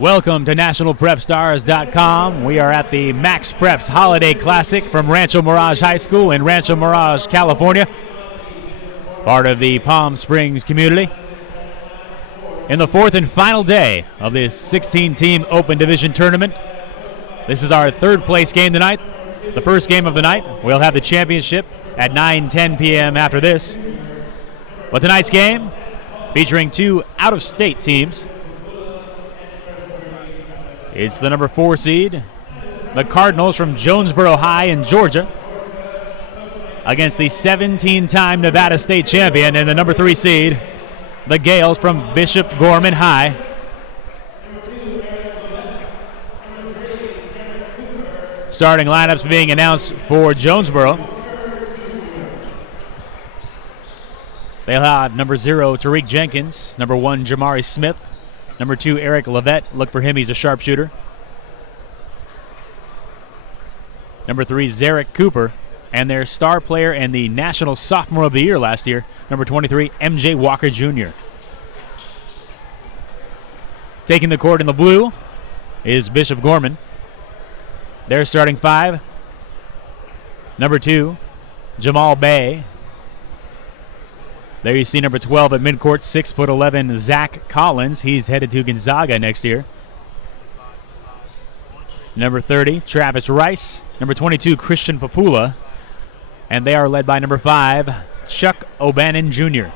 Welcome to NationalPrepStars.com. We are at the Max Preps Holiday Classic from Rancho Mirage High School in Rancho Mirage, California, part of the Palm Springs community. In the fourth and final day of this 16-team Open Division tournament, this is our third place game tonight. The first game of the night. We'll have the championship at 9:10 p.m. after this. But tonight's game, featuring two out-of-state teams. It's the number 4 seed, the Cardinals from Jonesboro High in Georgia, against the 17-time Nevada State champion and the number 3 seed, the Gales from Bishop Gorman High. Starting lineups being announced for Jonesboro. They'll have number 0, Tariq Jenkins, number 1, Jamari Smith, number 2, Eric Levette. Look for him, he's a sharpshooter. Number 3, Zarek Cooper, and their star player and the National Sophomore of the Year last year, number 23, MJ Walker Jr. Taking the court in the blue is Bishop Gorman. Their starting 5, number 2, Jamal Bay. There you see number 12 at midcourt, 6'11", Zach Collins. He's headed to Gonzaga next year. Number 30, Travis Rice. Number 22, Christian Papula. And they are led by number 5, Chuck O'Bannon Jr.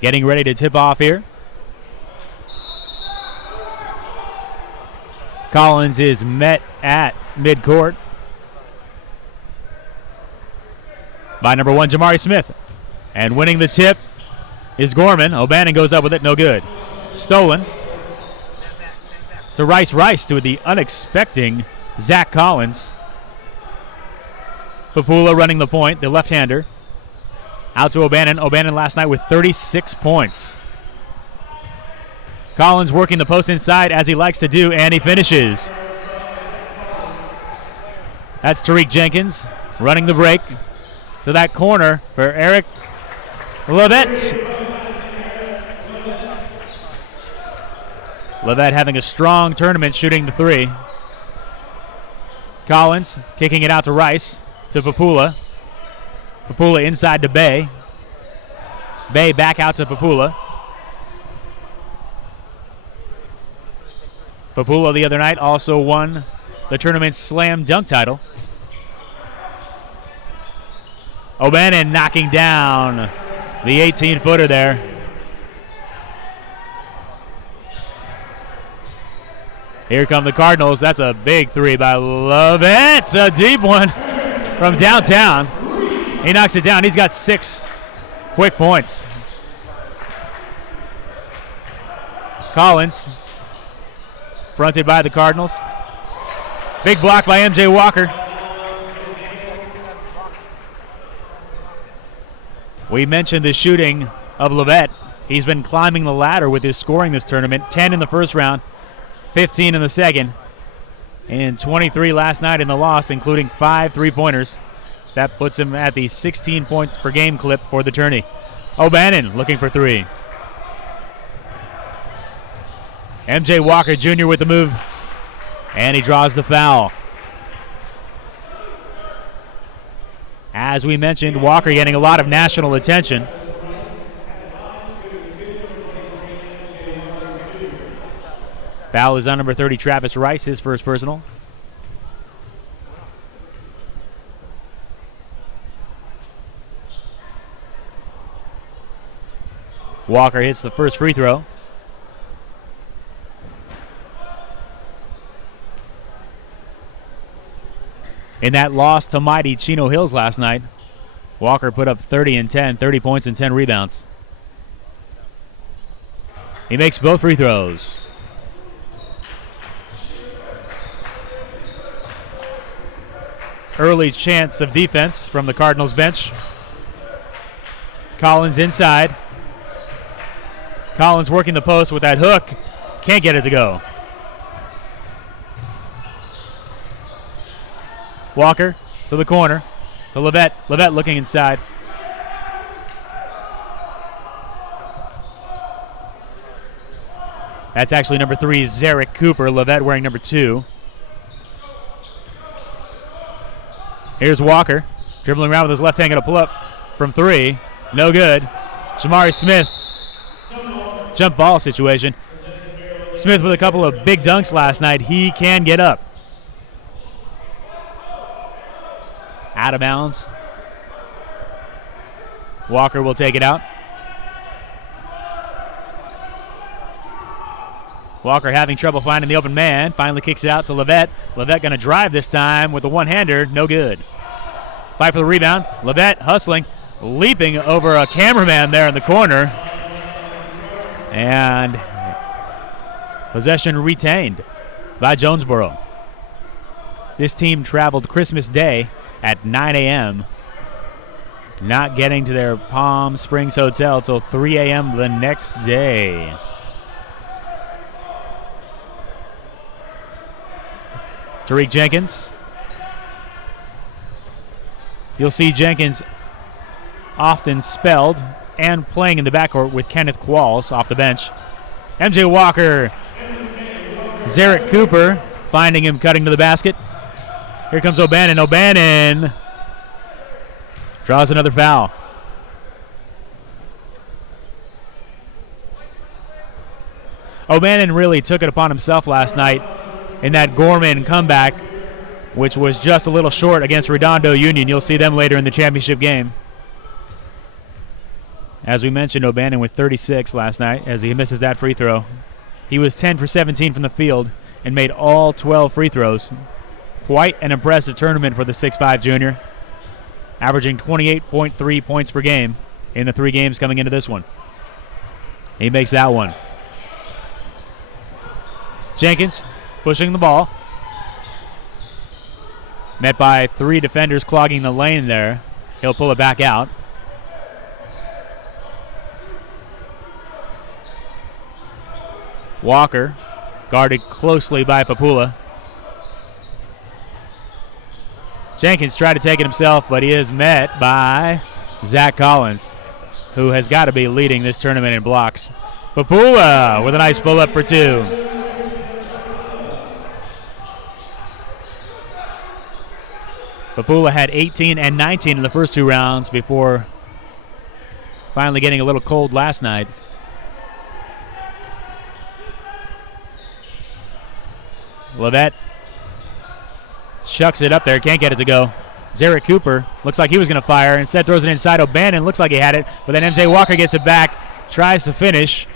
Getting ready to tip off here. Collins is met at midcourt by number 1, Jamari Smith. And winning the tip is Gorman. O'Bannon goes up with it, no good. Stolen to Rice to the unexpected Zach Collins. Papula running the point, the left-hander. Out to O'Bannon. O'Bannon last night with 36 points. Collins working the post inside as he likes to do, and he finishes. That's Tariq Jenkins running the break to that corner for Eric Levette. Levette having a strong tournament shooting the 3. Collins kicking it out to Rice, to Papula. Papula inside to Bay. Bay back out to Papula. Papula the other night also won the tournament's slam dunk title. O'Bannon knocking down the 18-footer there. Here come the Cardinals. That's a big 3 by Levette. A deep one from downtown. He knocks it down. He's got 6 quick points. Collins, fronted by the Cardinals. Big block by MJ Walker. We mentioned the shooting of Levette. He's been climbing the ladder with his scoring this tournament. 10 in the first round, 15 in the second, and 23 last night in the loss, including 5 3-pointers. That puts him at the 16 points per game clip for the tourney. O'Bannon looking for 3. MJ Walker Jr. with the move, and he draws the foul. As we mentioned, Walker getting a lot of national attention. Foul is on number 30, Travis Rice, his first personal. Walker hits the first free throw. In that loss to mighty Chino Hills last night, Walker put up 30 and 10, 30 points and 10 rebounds. He makes both free throws. Early chance of defense from the Cardinals bench. Collins inside. Collins working the post with that hook. Can't get it to go. Walker to the corner, to Levette. Levette looking inside. That's actually number 3, Zarek Cooper. Levette wearing number 2. Here's Walker, dribbling around with his left hand, going to pull up from 3. No good. Jamari Smith, jump ball situation. Smith with a couple of big dunks last night. He can get up. Out of bounds. Walker will take it out. Walker having trouble finding the open man. Finally kicks it out to Levette. Levette going to drive this time with a one-hander. No good. Fight for the rebound. Levette hustling, leaping over a cameraman there in the corner. And possession retained by Jonesboro. This team traveled Christmas Day at 9 a.m., not getting to their Palm Springs hotel till 3 a.m. the next day. Tariq Jenkins. You'll see Jenkins often spelled and playing in the backcourt with Kenneth Qualls off the bench. MJ Walker, Zarek Cooper finding him cutting to the basket. Here comes O'Bannon. O'Bannon draws another foul. O'Bannon really took it upon himself last night in that Gorman comeback, which was just a little short against Redondo Union. You'll see them later in the championship game. As we mentioned, O'Bannon with 36 last night as he misses that free throw. He was 10 for 17 from the field and made all 12 free throws. Quite an impressive tournament for the 6'5 junior, averaging 28.3 points per game in the 3 games coming into this one. He makes that one. Jenkins pushing the ball. Met by 3 defenders clogging the lane there. He'll pull it back out. Walker guarded closely by Papula. Jenkins tried to take it himself, but he is met by Zach Collins, who has got to be leading this tournament in blocks. Papula with a nice pull-up for 2. Papula had 18 and 19 in the first 2 rounds before finally getting a little cold last night. Levette shucks it up there, can't get it to go. Zarek Cooper looks like he was going to fire. Instead throws it inside. O'Bannon looks like he had it, but then MJ Walker gets it back, tries to finish,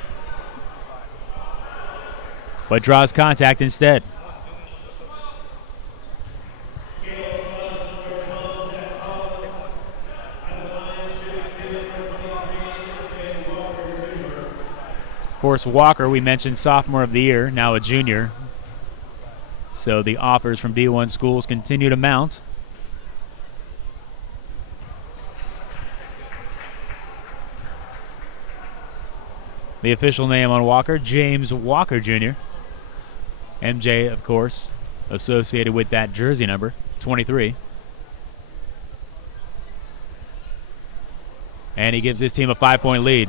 but draws contact instead. Of course, Walker, we mentioned, sophomore of the year, now a junior. So the offers from D1 schools continue to mount. The official name on Walker, James Walker Jr. MJ, of course, associated with that jersey number, 23. And he gives his team a 5-point lead.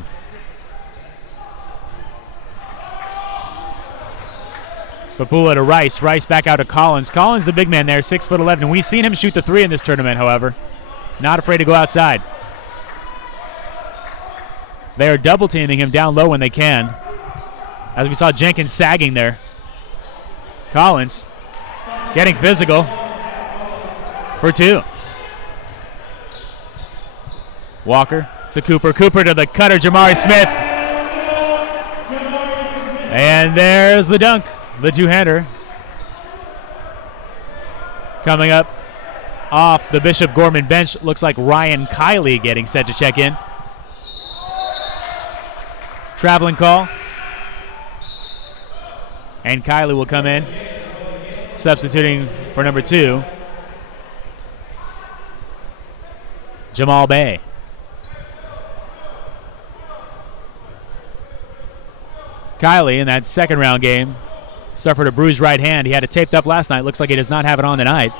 Papula to Rice. Rice back out to Collins. Collins, the big man there, 6'11". We've seen him shoot the 3 in this tournament, however. Not afraid to go outside. They are double teaming him down low when they can. As we saw Jenkins sagging there. Collins getting physical for 2. Walker to Cooper. Cooper to the cutter, Jamari Smith. And there's the dunk. The two-hander coming up off the Bishop Gorman bench. Looks like Ryan Kiley getting set to check in. Traveling call. And Kiley will come in, substituting for number 2, Jamal Bay. Kiley in that second round game suffered a bruised right hand. He had it taped up last night. Looks like he does not have it on tonight.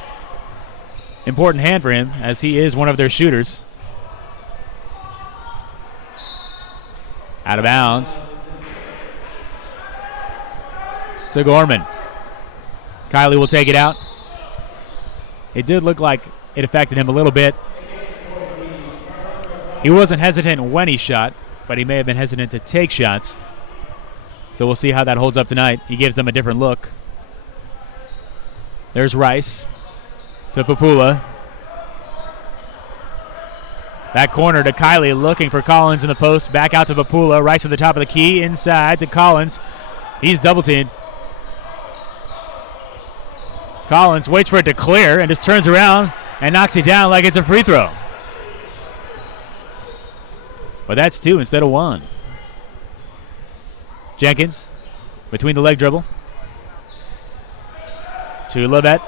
Important hand for him as he is one of their shooters. Out of bounds. to Gorman. Kiley will take it out. It did look like it affected him a little bit. He wasn't hesitant when he shot, but he may have been hesitant to take shots. So we'll see how that holds up tonight. He gives them a different look. There's Rice to Papula. That corner to Kiley, looking for Collins in the post. Back out to Papula. Rice at the top of the key. Inside to Collins. He's double-teamed. Collins waits for it to clear and just turns around and knocks it down like it's a free throw. But that's 2 instead of 1. Jenkins between the leg dribble to Levette.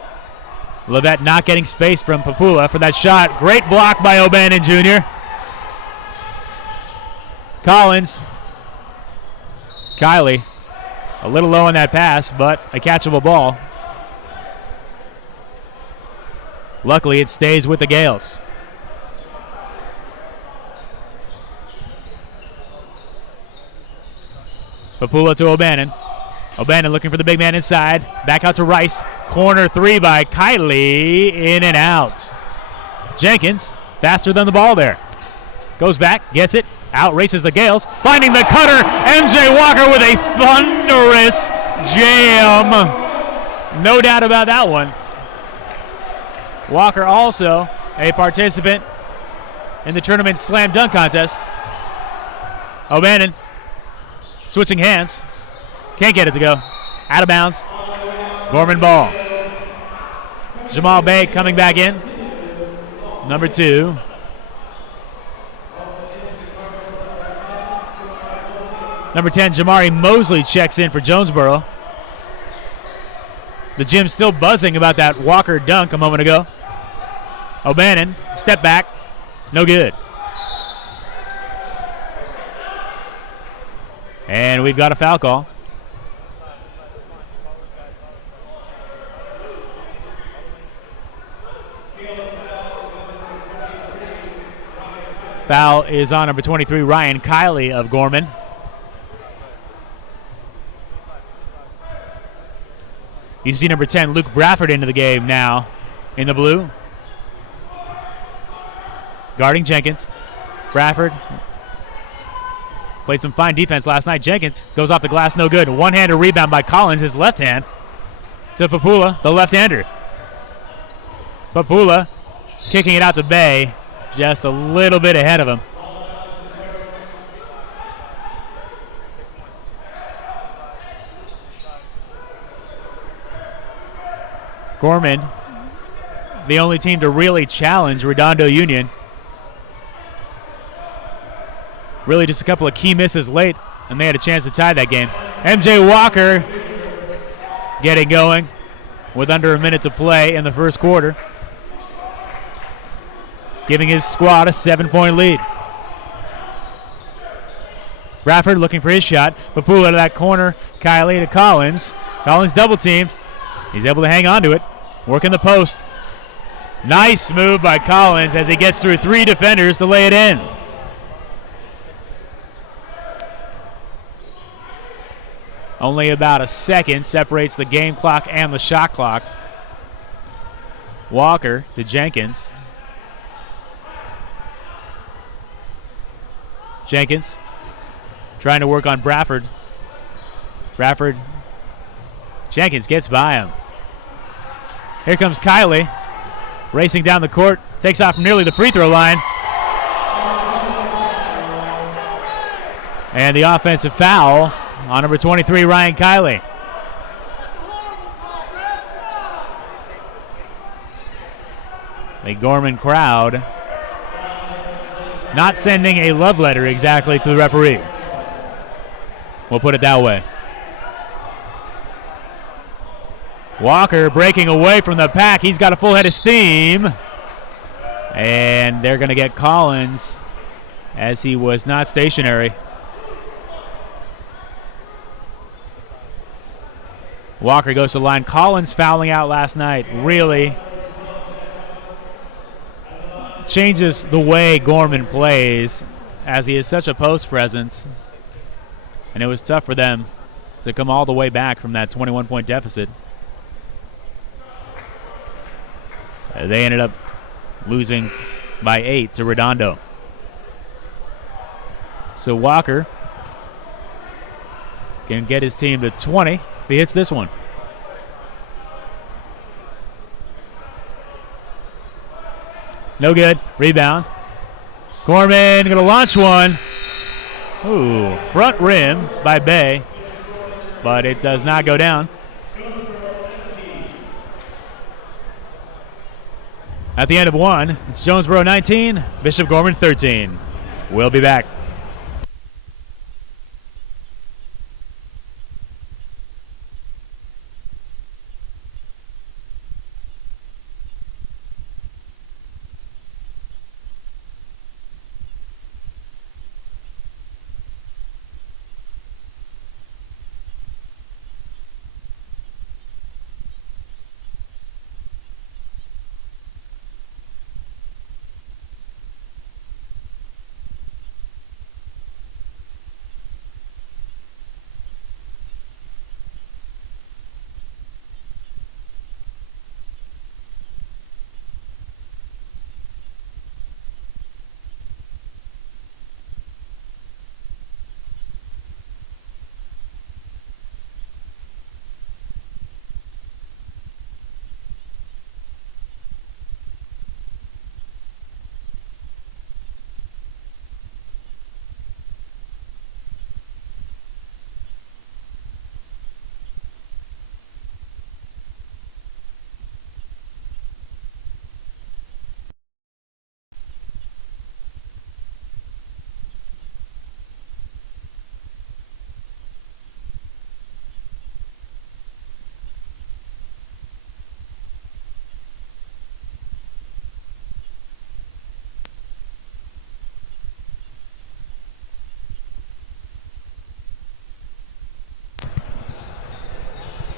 Levette not getting space from Papula for that shot. Great block by O'Bannon Jr. Collins. Kiley a little low on that pass, but a catchable ball. Luckily, it stays with the Gales. Papula to O'Bannon. O'Bannon looking for the big man inside. Back out to Rice. Corner 3 by Kiley. In and out. Jenkins, faster than the ball there. Goes back, gets it, out races the Gales. Finding the cutter. MJ Walker with a thunderous jam. No doubt about that one. Walker also a participant in the tournament slam dunk contest. O'Bannon switching hands. Can't get it to go. Out of bounds. Gorman ball. Jamal Bey coming back in. Number 2. Number 10, Jamari Mosley checks in for Jonesboro. The gym's still buzzing about that Walker dunk a moment ago. O'Bannon, step back. No good. And we've got a foul call. Foul is on number 23, Ryan Kiley of Gorman. You see number 10, Luke Bradford, into the game now in the blue. Guarding Jenkins. Bradford played some fine defense last night. Jenkins goes off the glass, no good. One-handed rebound by Collins, his left hand, to Papula, the left-hander. Papula kicking it out to Bey, just a little bit ahead of him. Gorman, the only team to really challenge Redondo Union. Really just a couple of key misses late, and they had a chance to tie that game. MJ Walker getting going with under a minute to play in the first quarter, giving his squad a 7-point lead. Bradford looking for his shot. Papula to that corner. Kiley to Collins. Collins double-teamed. He's able to hang on to it. Working the post. Nice move by Collins as he gets through 3 defenders to lay it in. Only about a second separates the game clock and the shot clock. Walker to Jenkins. Jenkins trying to work on Bradford. Bradford. Jenkins gets by him. Here comes Kiley, racing down the court, takes off from nearly the free throw line. And the offensive foul on number 23, Ryan Kiley. The Gorman crowd not sending a love letter exactly to the referee. We'll put it that way. Walker breaking away from the pack. He's got a full head of steam. And they're going to get Collins as he was not stationary. Walker goes to the line. Collins fouling out last night really changes the way Gorman plays, as he is such a post presence. And it was tough for them to come all the way back from that 21-point deficit. They ended up losing by 8 to Redondo. So Walker can get his team to 20 if he hits this one. No good. Rebound. Gorman going to launch one. Ooh, front rim by Bay, but it does not go down. At the end of one, it's Jonesboro 19, Bishop Gorman 13. We'll be back.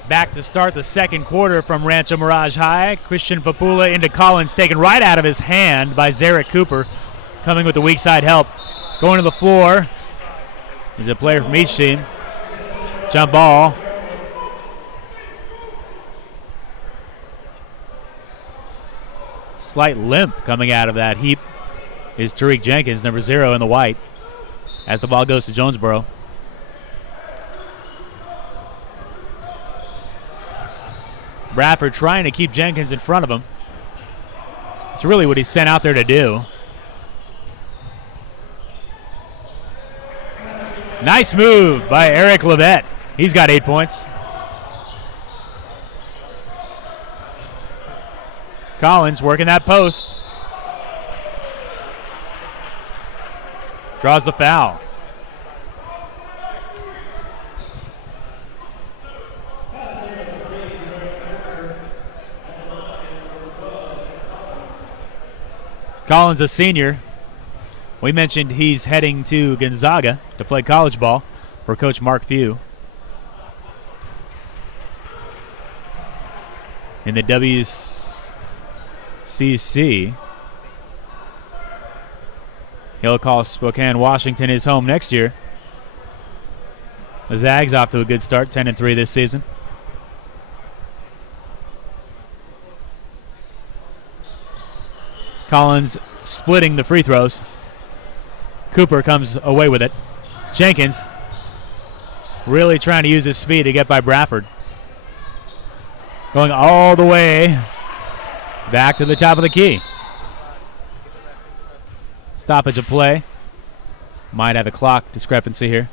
Back to start the second quarter from Rancho Mirage High. Christian Papula into Collins, taken right out of his hand by Zarek Cooper, coming with the weak side help. Going to the floor. He's a player from each team. Jump ball. Slight limp coming out of that heap is Tariq Jenkins, number 0 in the white, as the ball goes to Jonesboro. Bradford trying to keep Jenkins in front of him. It's really what he's sent out there to do. Nice move by Eric Levette. He's got 8 points. Collins working that post. Draws the foul. Collins, a senior. We mentioned he's heading to Gonzaga to play college ball for Coach Mark Few in the WCC. He'll call Spokane, Washington his home next year. The Zags off to a good start, 10-3 this season. Collins splitting the free throws. Cooper comes away with it. Jenkins really trying to use his speed to get by Bradford. Going all the way back to the top of the key. Stoppage of play. Might have a clock discrepancy here.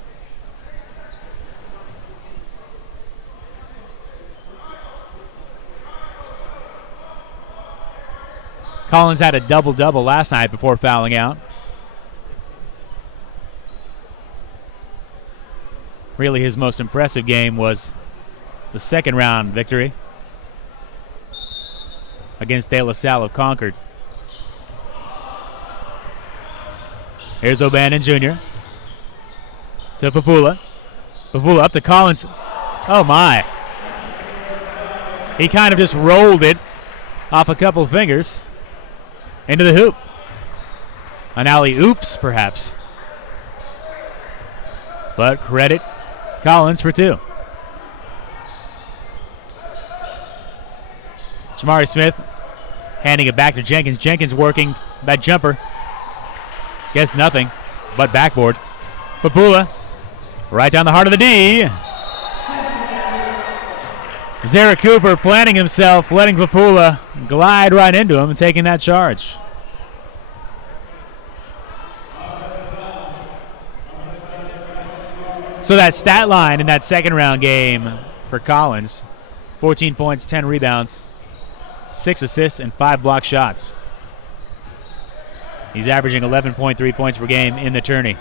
Collins had a double-double last night before fouling out. Really, his most impressive game was the second round victory against De La Salle of Concord. Here's O'Bannon Jr. to Papula. Papula up to Collins. Oh, my. He kind of just rolled it off a couple of fingers into the hoop. An alley-oops, perhaps. But credit Collins for 2. Jamari Smith handing it back to Jenkins. Jenkins working that jumper. Gets nothing but backboard. Papula right down the heart of the D. Zarek Cooper planting himself, letting Papula glide right into him and taking that charge. So that stat line in that second round game for Collins, 14 points, 10 rebounds, 6 assists, and 5 block shots. He's averaging 11.3 points per game in the tourney.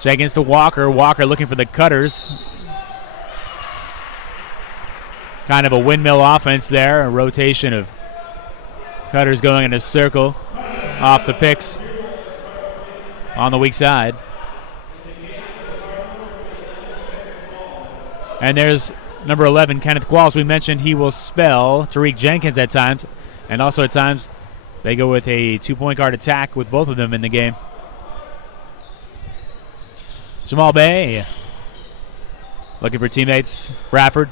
Jenkins to Walker. Walker looking for the cutters. Kind of a windmill offense there. A rotation of cutters going in a circle off the picks on the weak side. And there's number 11, Kenneth Qualls. We mentioned he will spell Tariq Jenkins at times. And also at times they go with a 2-point guard attack with both of them in the game. Jamal Bay looking for teammates. Bradford.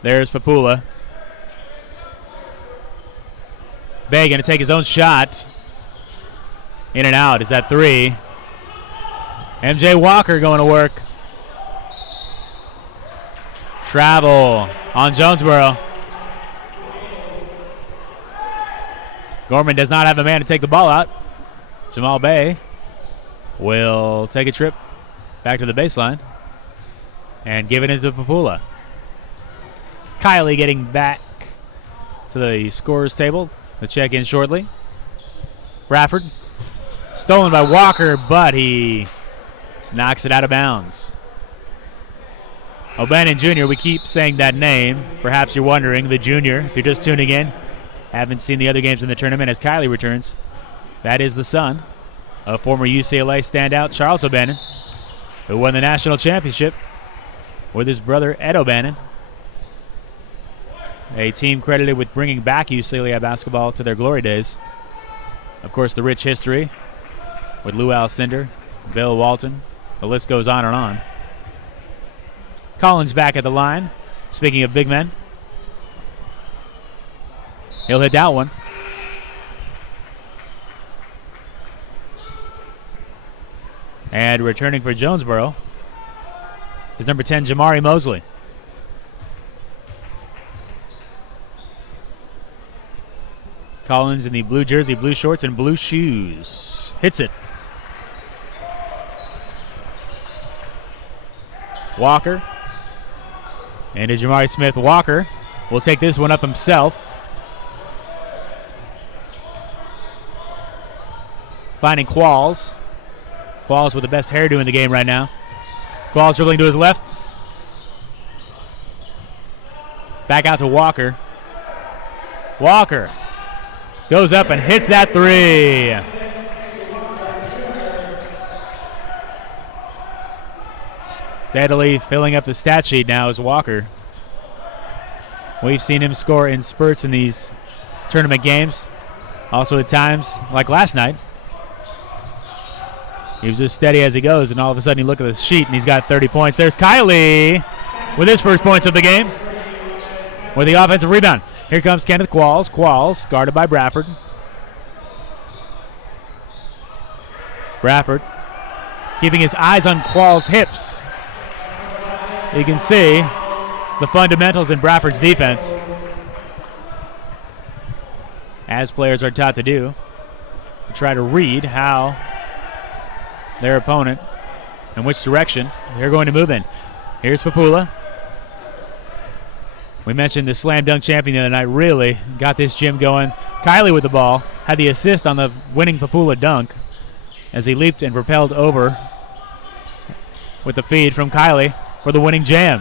There's Papula. Bay going to take his own shot. In and out. Is that 3? MJ Walker going to work. Travel on Jonesboro. Gorman does not have a man to take the ball out. Jamal Bay will take a trip back to the baseline and give it into Papula. Kylie getting back to the scorer's table to check in shortly. Bradford stolen by Walker, but he knocks it out of bounds. O'Bannon Jr., we keep saying that name. Perhaps you're wondering, the junior, if you're just tuning in, haven't seen the other games in the tournament as Kylie returns. That is the son of former UCLA standout Charles O'Bannon, who won the national championship with his brother Ed O'Bannon. A team credited with bringing back UCLA basketball to their glory days. Of course, the rich history with Lou Alcindor, Bill Walton. The list goes on and on. Collins back at the line. Speaking of big men, he'll hit that one. And returning for Jonesboro is number 10, Jamari Mosley. Collins in the blue jersey, blue shorts, and blue shoes. Hits it. Walker. And to Jamari Smith. Walker will take this one up himself. Finding Qualls. Qualls with the best hairdo in the game right now. Qualls dribbling to his left. Back out to Walker. Walker goes up and hits that 3. Steadily filling up the stat sheet now is Walker. We've seen him score in spurts in these tournament games. Also at times, like last night, he was as steady as he goes, and all of a sudden you look at the sheet and he's got 30 points. There's Kylie with his first points of the game with the offensive rebound. Here comes Kenneth Qualls. Qualls guarded by Bradford. Bradford keeping his eyes on Qualls' hips. You can see the fundamentals in Bradford's defense, as players are taught to do, to try to read how their opponent and which direction they're going to move in. Here's Papula. We mentioned the slam dunk champion the other night really got this gym going. Kylie with the ball had the assist on the winning Papula dunk as he leaped and propelled over with the feed from Kylie for the winning jam.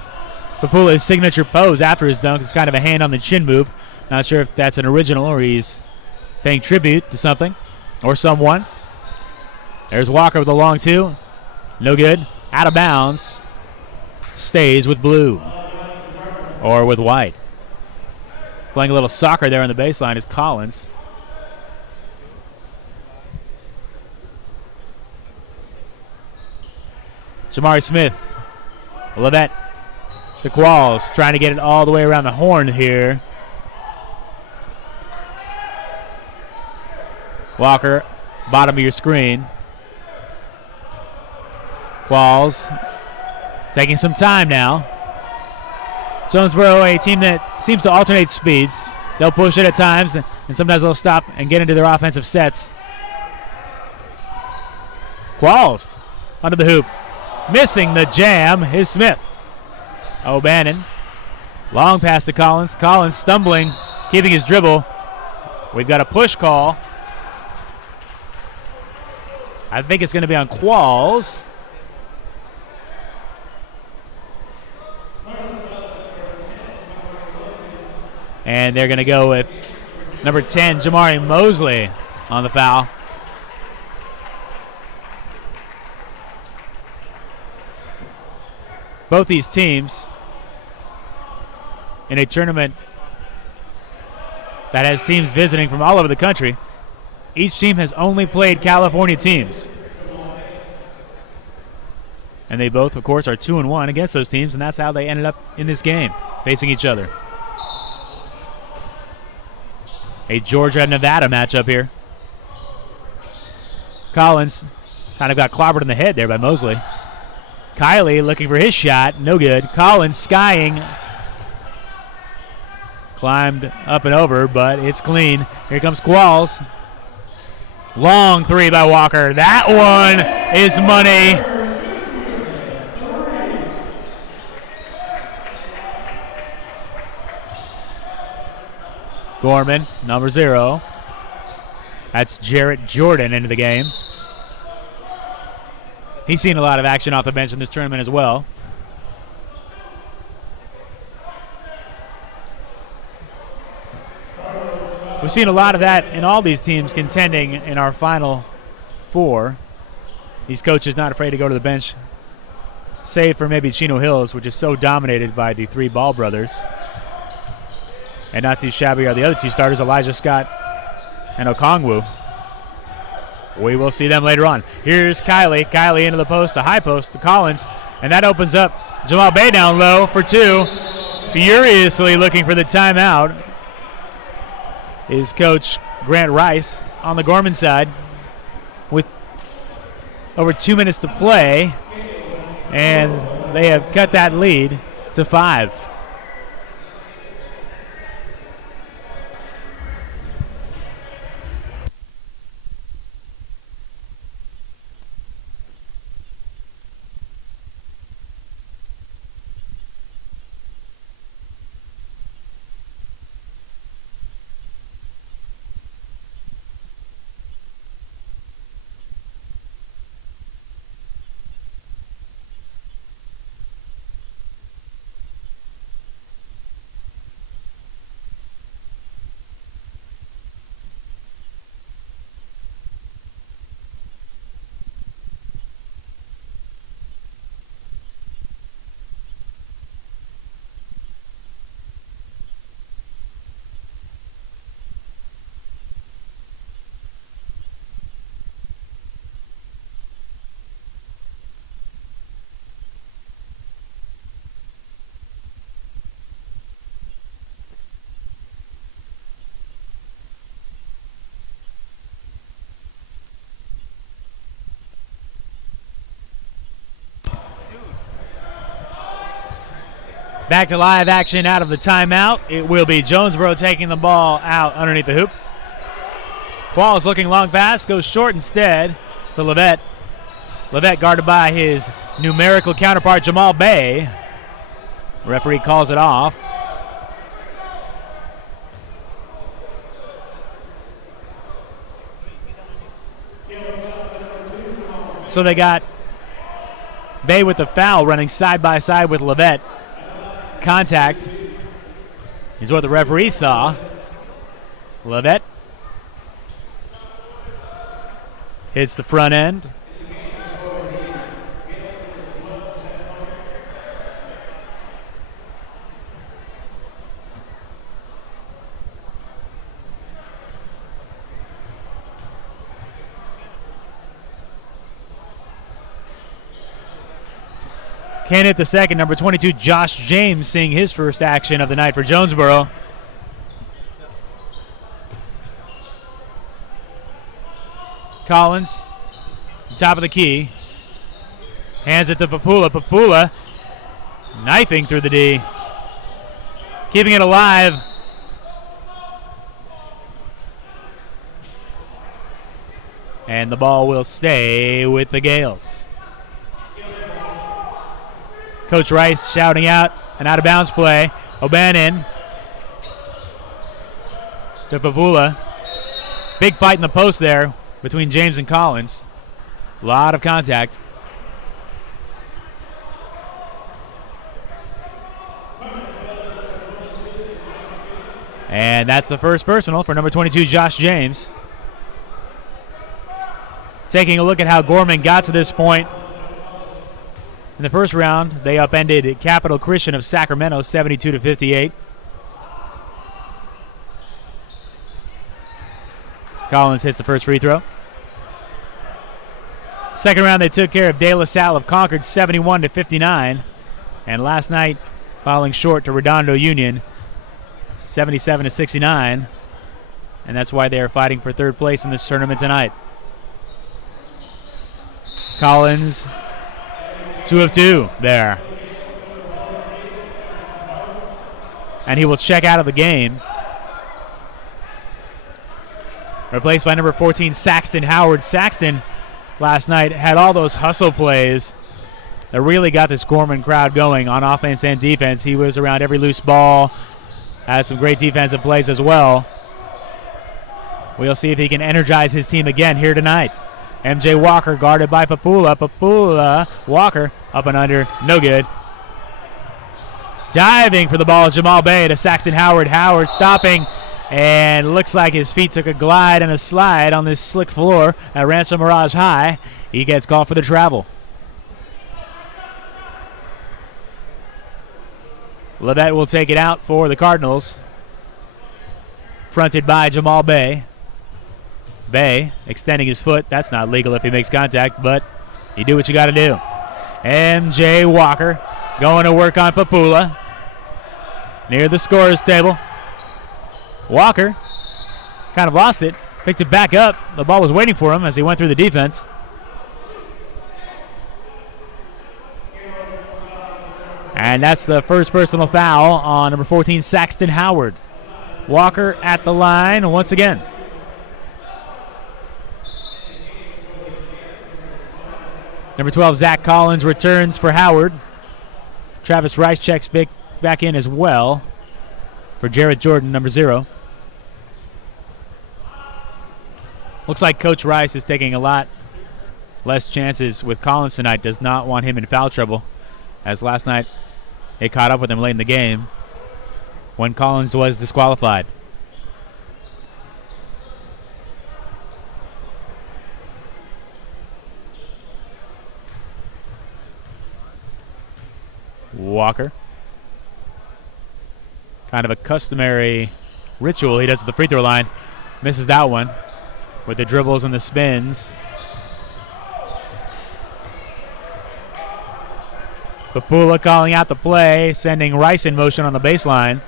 Papula's signature pose after his dunk is kind of a hand on the chin move. Not sure if that's an original or he's paying tribute to something or someone. There's Walker with a long 2. No good. Out of bounds. Stays with blue. Or with white. Playing a little soccer there on the baseline is Collins. Jamari Smith. Levette to Qualls, trying to get it all the way around the horn here. Walker, bottom of your screen. Qualls taking some time now. Jonesboro, a team that seems to alternate speeds. They'll push it at times, and sometimes they'll stop and get into their offensive sets. Qualls under the hoop. Missing the jam is Smith. O'Bannon. Long pass to Collins. Collins stumbling, keeping his dribble. We've got a push call. I think it's going to be on Qualls. And they're going to go with number 10, Jamari Mosley, on the foul. Both these teams in a tournament that has teams visiting from all over the country. Each team has only played California teams. And they both, of course, are 2-1 against those teams, and that's how they ended up in this game, facing each other. A Georgia-Nevada matchup here. Collins kind of got clobbered in the head there by Mosley. Kiley looking for his shot. No good. Collins skying. Climbed up and over, but it's clean. Here comes Qualls. Long three by Walker. That one is money. Gorman, number 0. That's Jarrett Jordan into the game. He's seen a lot of action off the bench in this tournament as well. We've seen a lot of that in all these teams contending in our Final Four. These coaches not afraid to go to the bench, save for maybe Chino Hills, which is so dominated by the 3 Ball brothers. And not too shabby are the other 2 starters, Elijah Scott and Okongwu. We will see them later on. Here's Kiley. Kiley into the post, the high post to Collins. And that opens up Jamal Bay down low for 2. Furiously looking for the timeout is Coach Grant Rice on the Gorman side with over 2 minutes to play. And they have cut that lead to 5. Back to live action out of the timeout. It will be Jonesboro taking the ball out underneath the hoop. Qualls looking long pass, goes short instead to Levette. Levette guarded by his numerical counterpart, Jamal Bay. Referee calls it off. So they got Bay with the foul running side by side with Levette. Contact is what the referee saw. Levette hits the front end. Can't hit the second. Number 22, Josh James, seeing his first action of the night for Jonesboro. Collins, top of the key. Hands it to Papula. Papula knifing through the D. Keeping it alive. And the ball will stay with the Gales. Coach Rice shouting out an out-of-bounds play. O'Bannon to Papula. Big fight in the post there between James and Collins. A lot of contact. And that's the first personal for number 22, Josh James. Taking a look at how Gorman got to this point. In the first round, they upended Capital Christian of Sacramento 72-58. Collins hits the first free throw. Second round, they took care of De La Salle of Concord 71-59. And last night, falling short to Redondo Union 77-69. And that's why they are fighting for third place in this tournament tonight. Collins, 2 of 2 there. And he will check out of the game. Replaced by number 14, Saxton Howard. Saxton last night had all those hustle plays that really got this Gorman crowd going on offense and defense. He was around every loose ball, had some great defensive plays as well. We'll see if he can energize his team again here tonight. MJ Walker guarded by Papula. Papula, Walker up and under, no good. Diving for the ball is Jamal Bay to Saxton Howard. Howard stopping, and looks like his feet took a glide and a slide on this slick floor at Rancho Mirage High. He gets called for the travel. Levette will take it out for the Cardinals. Fronted by Jamal Bay. Bay extending his foot. That's not legal if he makes contact, but you do what you got to do. MJ Walker going to work on Papula near the scorer's table. Walker kind of lost it, picked it back up. The ball was waiting for him as he went through the defense. And that's the first personal foul on number 14, Saxton Howard. Walker at the line once again. Number 12, Zach Collins returns for Howard. Travis Rice checks back in as well for Jarrett Jordan, number 0. Looks like Coach Rice is taking a lot less chances with Collins tonight. Does not want him in foul trouble, as last night it caught up with him late in the game when Collins was disqualified. Walker. Kind of a customary ritual he does at the free throw line. Misses that one with the dribbles and the spins. Papula calling out the play, sending Rice in motion on the baseline.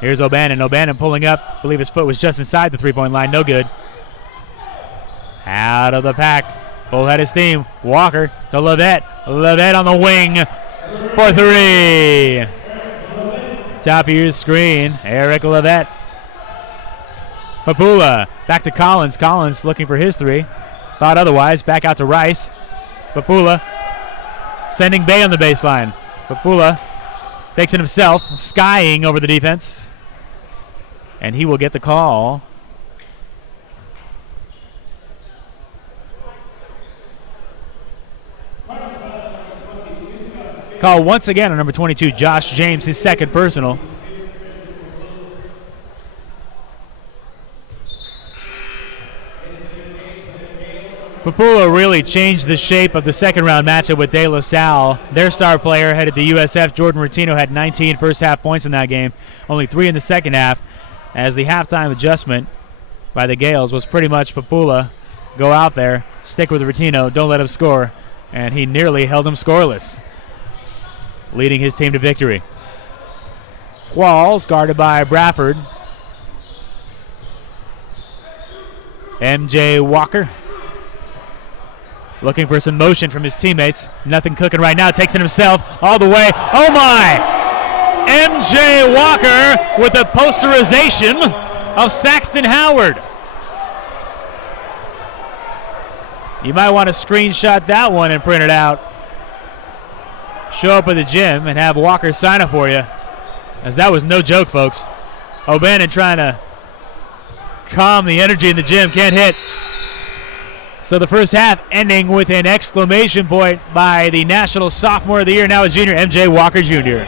Here's O'Bannon. O'Bannon pulling up. I believe his foot was just inside the three-point line. No good. Out of the pack. Full-headed steam. Walker to Levette. Levette on the wing for 3. Top of your screen, Eric Levette. Papula back to Collins. Collins looking for his 3. Thought otherwise. Back out to Rice. Papula sending Bay on the baseline. Papula takes it himself, skying over the defense. And he will get the call. Call once again on number 22, Josh James, his second personal. Papula really changed the shape of the second round matchup with De La Salle. Their star player headed to USF, Jordan Rotino, had 19 first half points in that game, only 3 in the second half, as the halftime adjustment by the Gales was pretty much Papula, go out there, stick with Rotino, don't let him score. and he nearly held him scoreless, leading his team to victory. Qualls guarded by Bradford. MJ Walker looking for some motion from his teammates. Nothing cooking right now. Takes it himself all the way. Oh my! MJ Walker with a posterization of Saxton Howard. You might want to screenshot that one and print it out. Show up at the gym and have Walker sign it for you, as that was no joke, folks. O'Bannon trying to calm the energy in the gym. Can't hit. So the first half ending with an exclamation point by the National Sophomore of the Year, now a junior, MJ Walker Jr.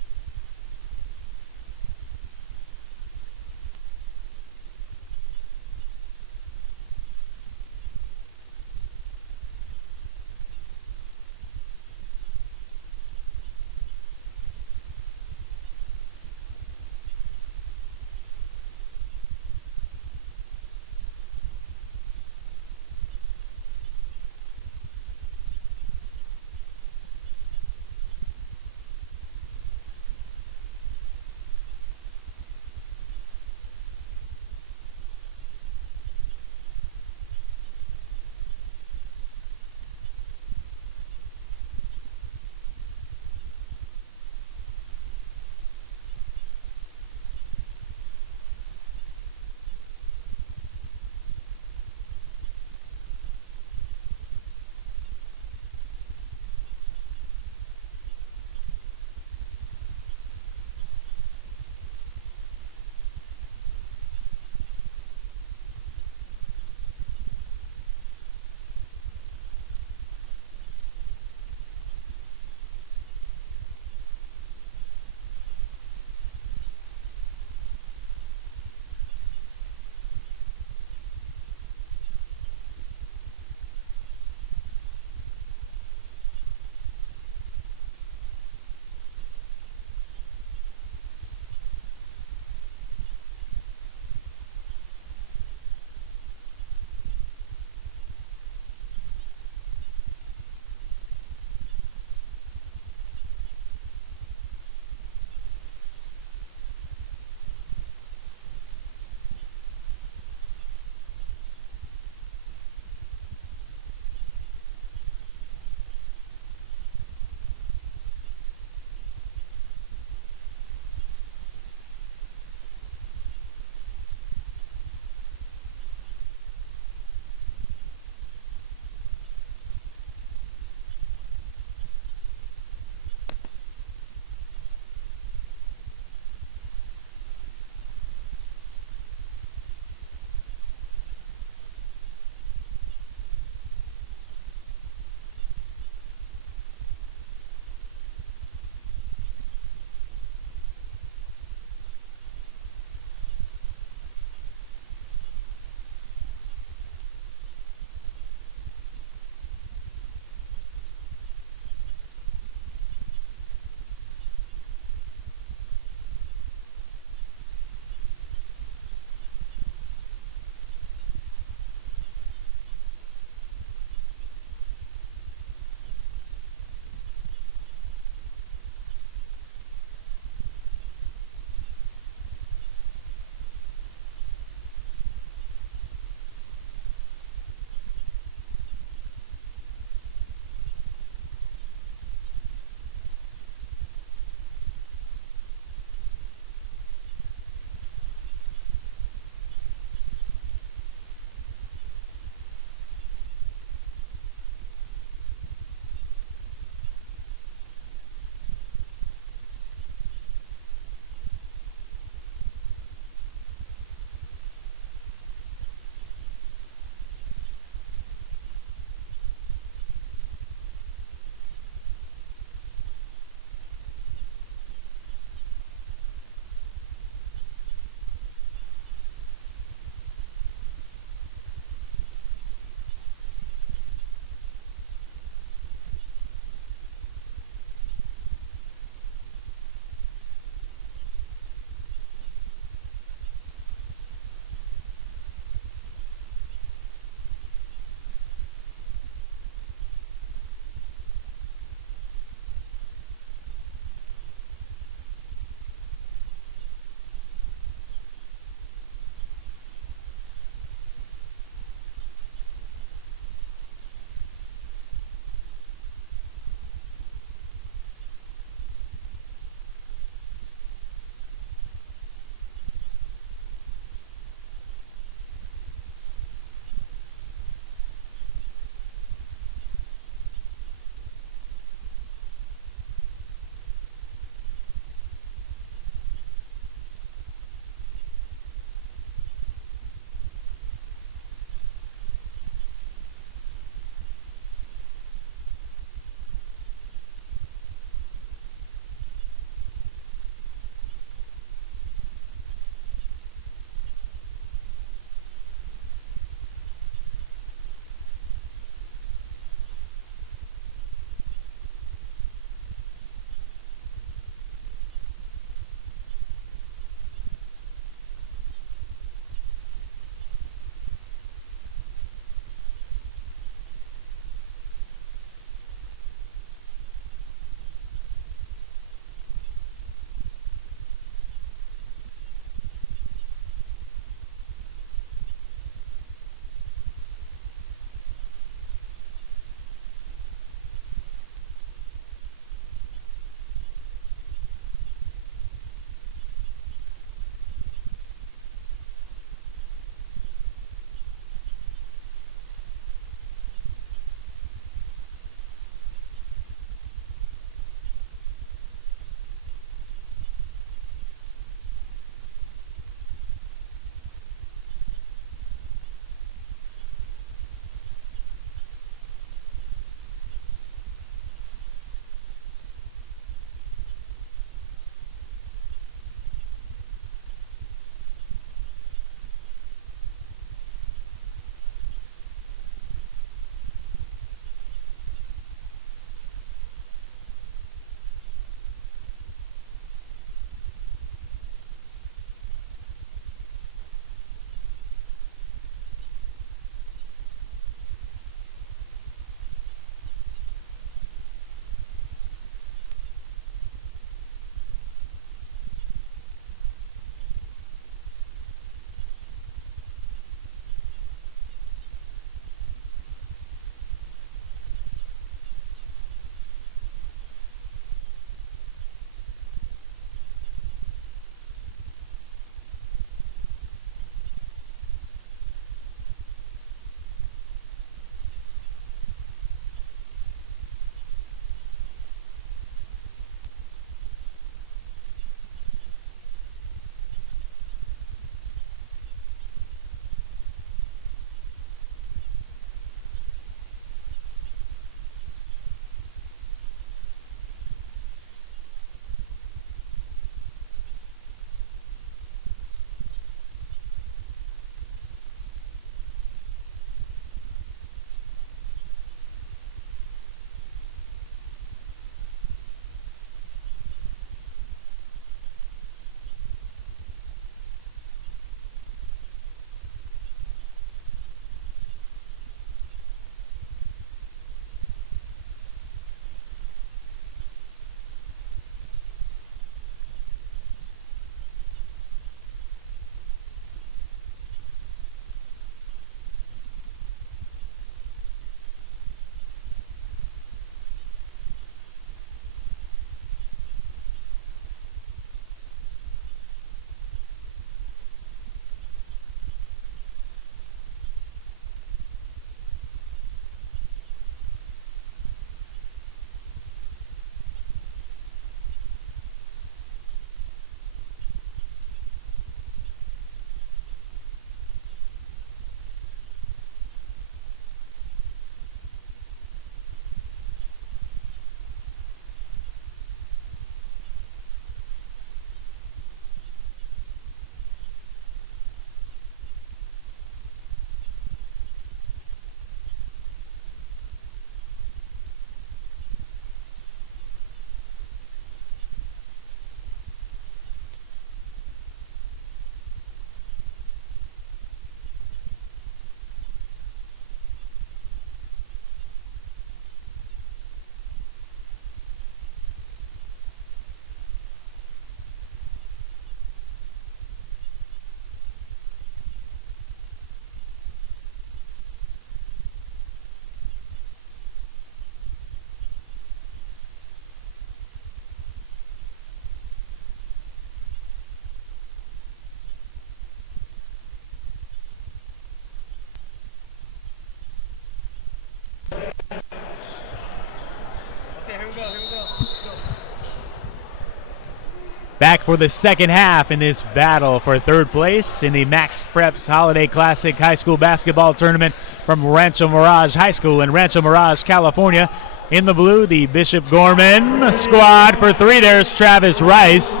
Back for the second half in this battle for third place in the Max Preps Holiday Classic High School Basketball Tournament from Rancho Mirage High School in Rancho Mirage, California. In the blue, the Bishop Gorman squad for three. There's Travis Rice.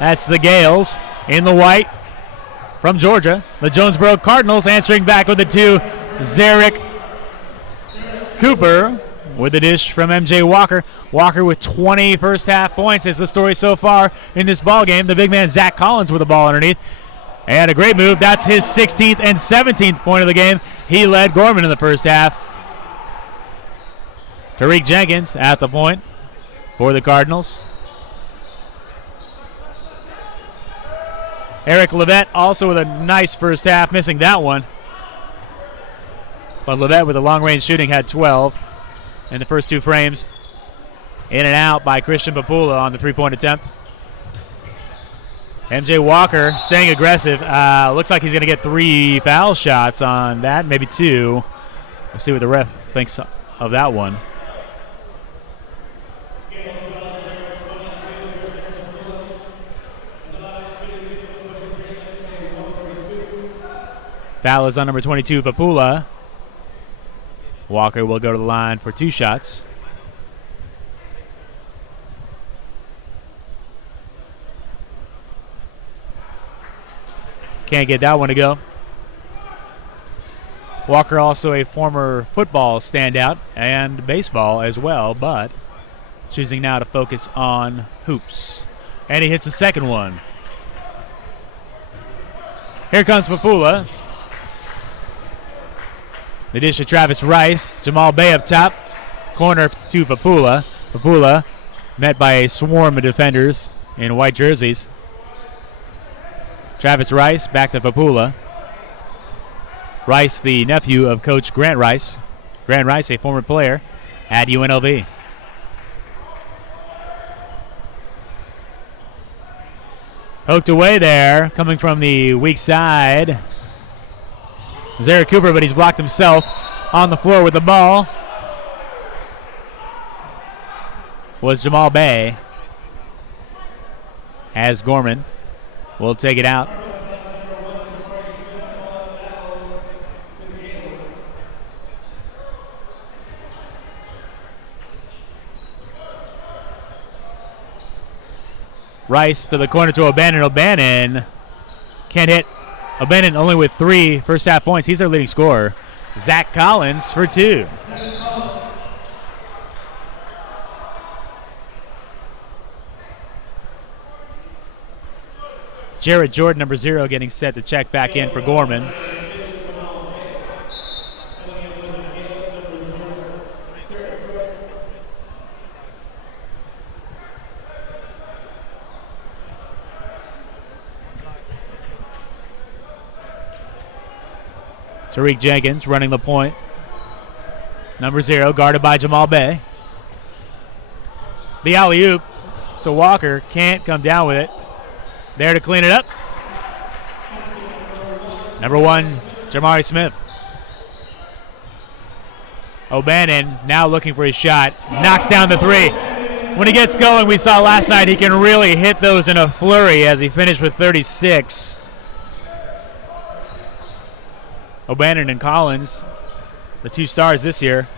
That's the Gales. In the white, from Georgia, the Jonesboro Cardinals answering back with the two. Zarek Cooper with the dish from MJ Walker. Walker with 20 first half points is the story so far in this ball game. The big man Zach Collins with the ball underneath. And a great move. That's his 16th and 17th point of the game. He led Gorman in the first half. Tariq Jenkins at the point for the Cardinals. Eric Levette also with a nice first half, missing that one. But Levette with the long-range shooting had 12 in the first two frames. In and out by Christian Papula on the three-point attempt. MJ Walker staying aggressive. Looks like he's going to get 3 foul shots on that, maybe 2. We'll see what the ref thinks of that one. Foul is on number 22, Papula. Walker will go to the line for 2 shots. Can't get that one to go. Walker also a former football standout and baseball as well, but choosing now to focus on hoops. And he hits the second one. Here comes Papula. The dish to Travis Rice. Jamal Bay up top. Corner to Papula. Papula met by a swarm of defenders in white jerseys. Travis Rice back to Papula. Rice, the nephew of Coach Grant Rice. Grant Rice, a former player at UNLV. Poked away there, coming from the weak side. Zarek Cooper, but he's blocked himself on the floor with the ball. Was Jamal Bay. As Gorman will take it out. Rice to the corner to O'Bannon. O'Bannon can't hit. O'Bannon only with 3 first half points. He's their leading scorer. Zach Collins for 2. Jared Jordan, number 0, getting set to check back in for Gorman. Tariq Jenkins running the point. Number 0, guarded by Jamal Bay. The alley-oop. So Walker can't come down with it. There to clean it up. Number 1, Jamari Smith. O'Bannon now looking for his shot. Knocks down the 3. When he gets going, we saw last night he can really hit those in a flurry as he finished with 36. O'Bannon and Collins, the 2 stars this year,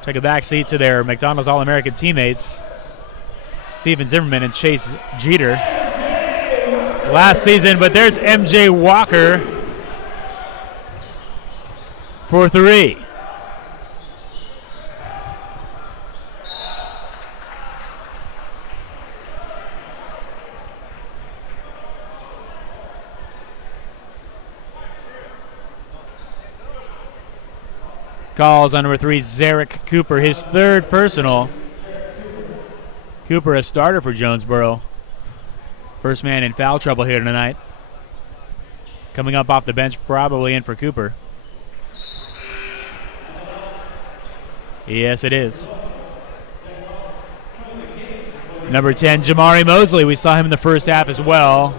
take a back seat to their McDonald's All-American teammates, Steven Zimmerman and Chase Jeter, last season. But there's MJ Walker for 3. Calls on number 3, Zarek Cooper, his 3rd personal. Cooper, a starter for Jonesboro. First man in foul trouble here tonight. Coming up off the bench, probably in for Cooper. Yes, it is. Number 10, Jamari Mosley. We saw him in the first half as well.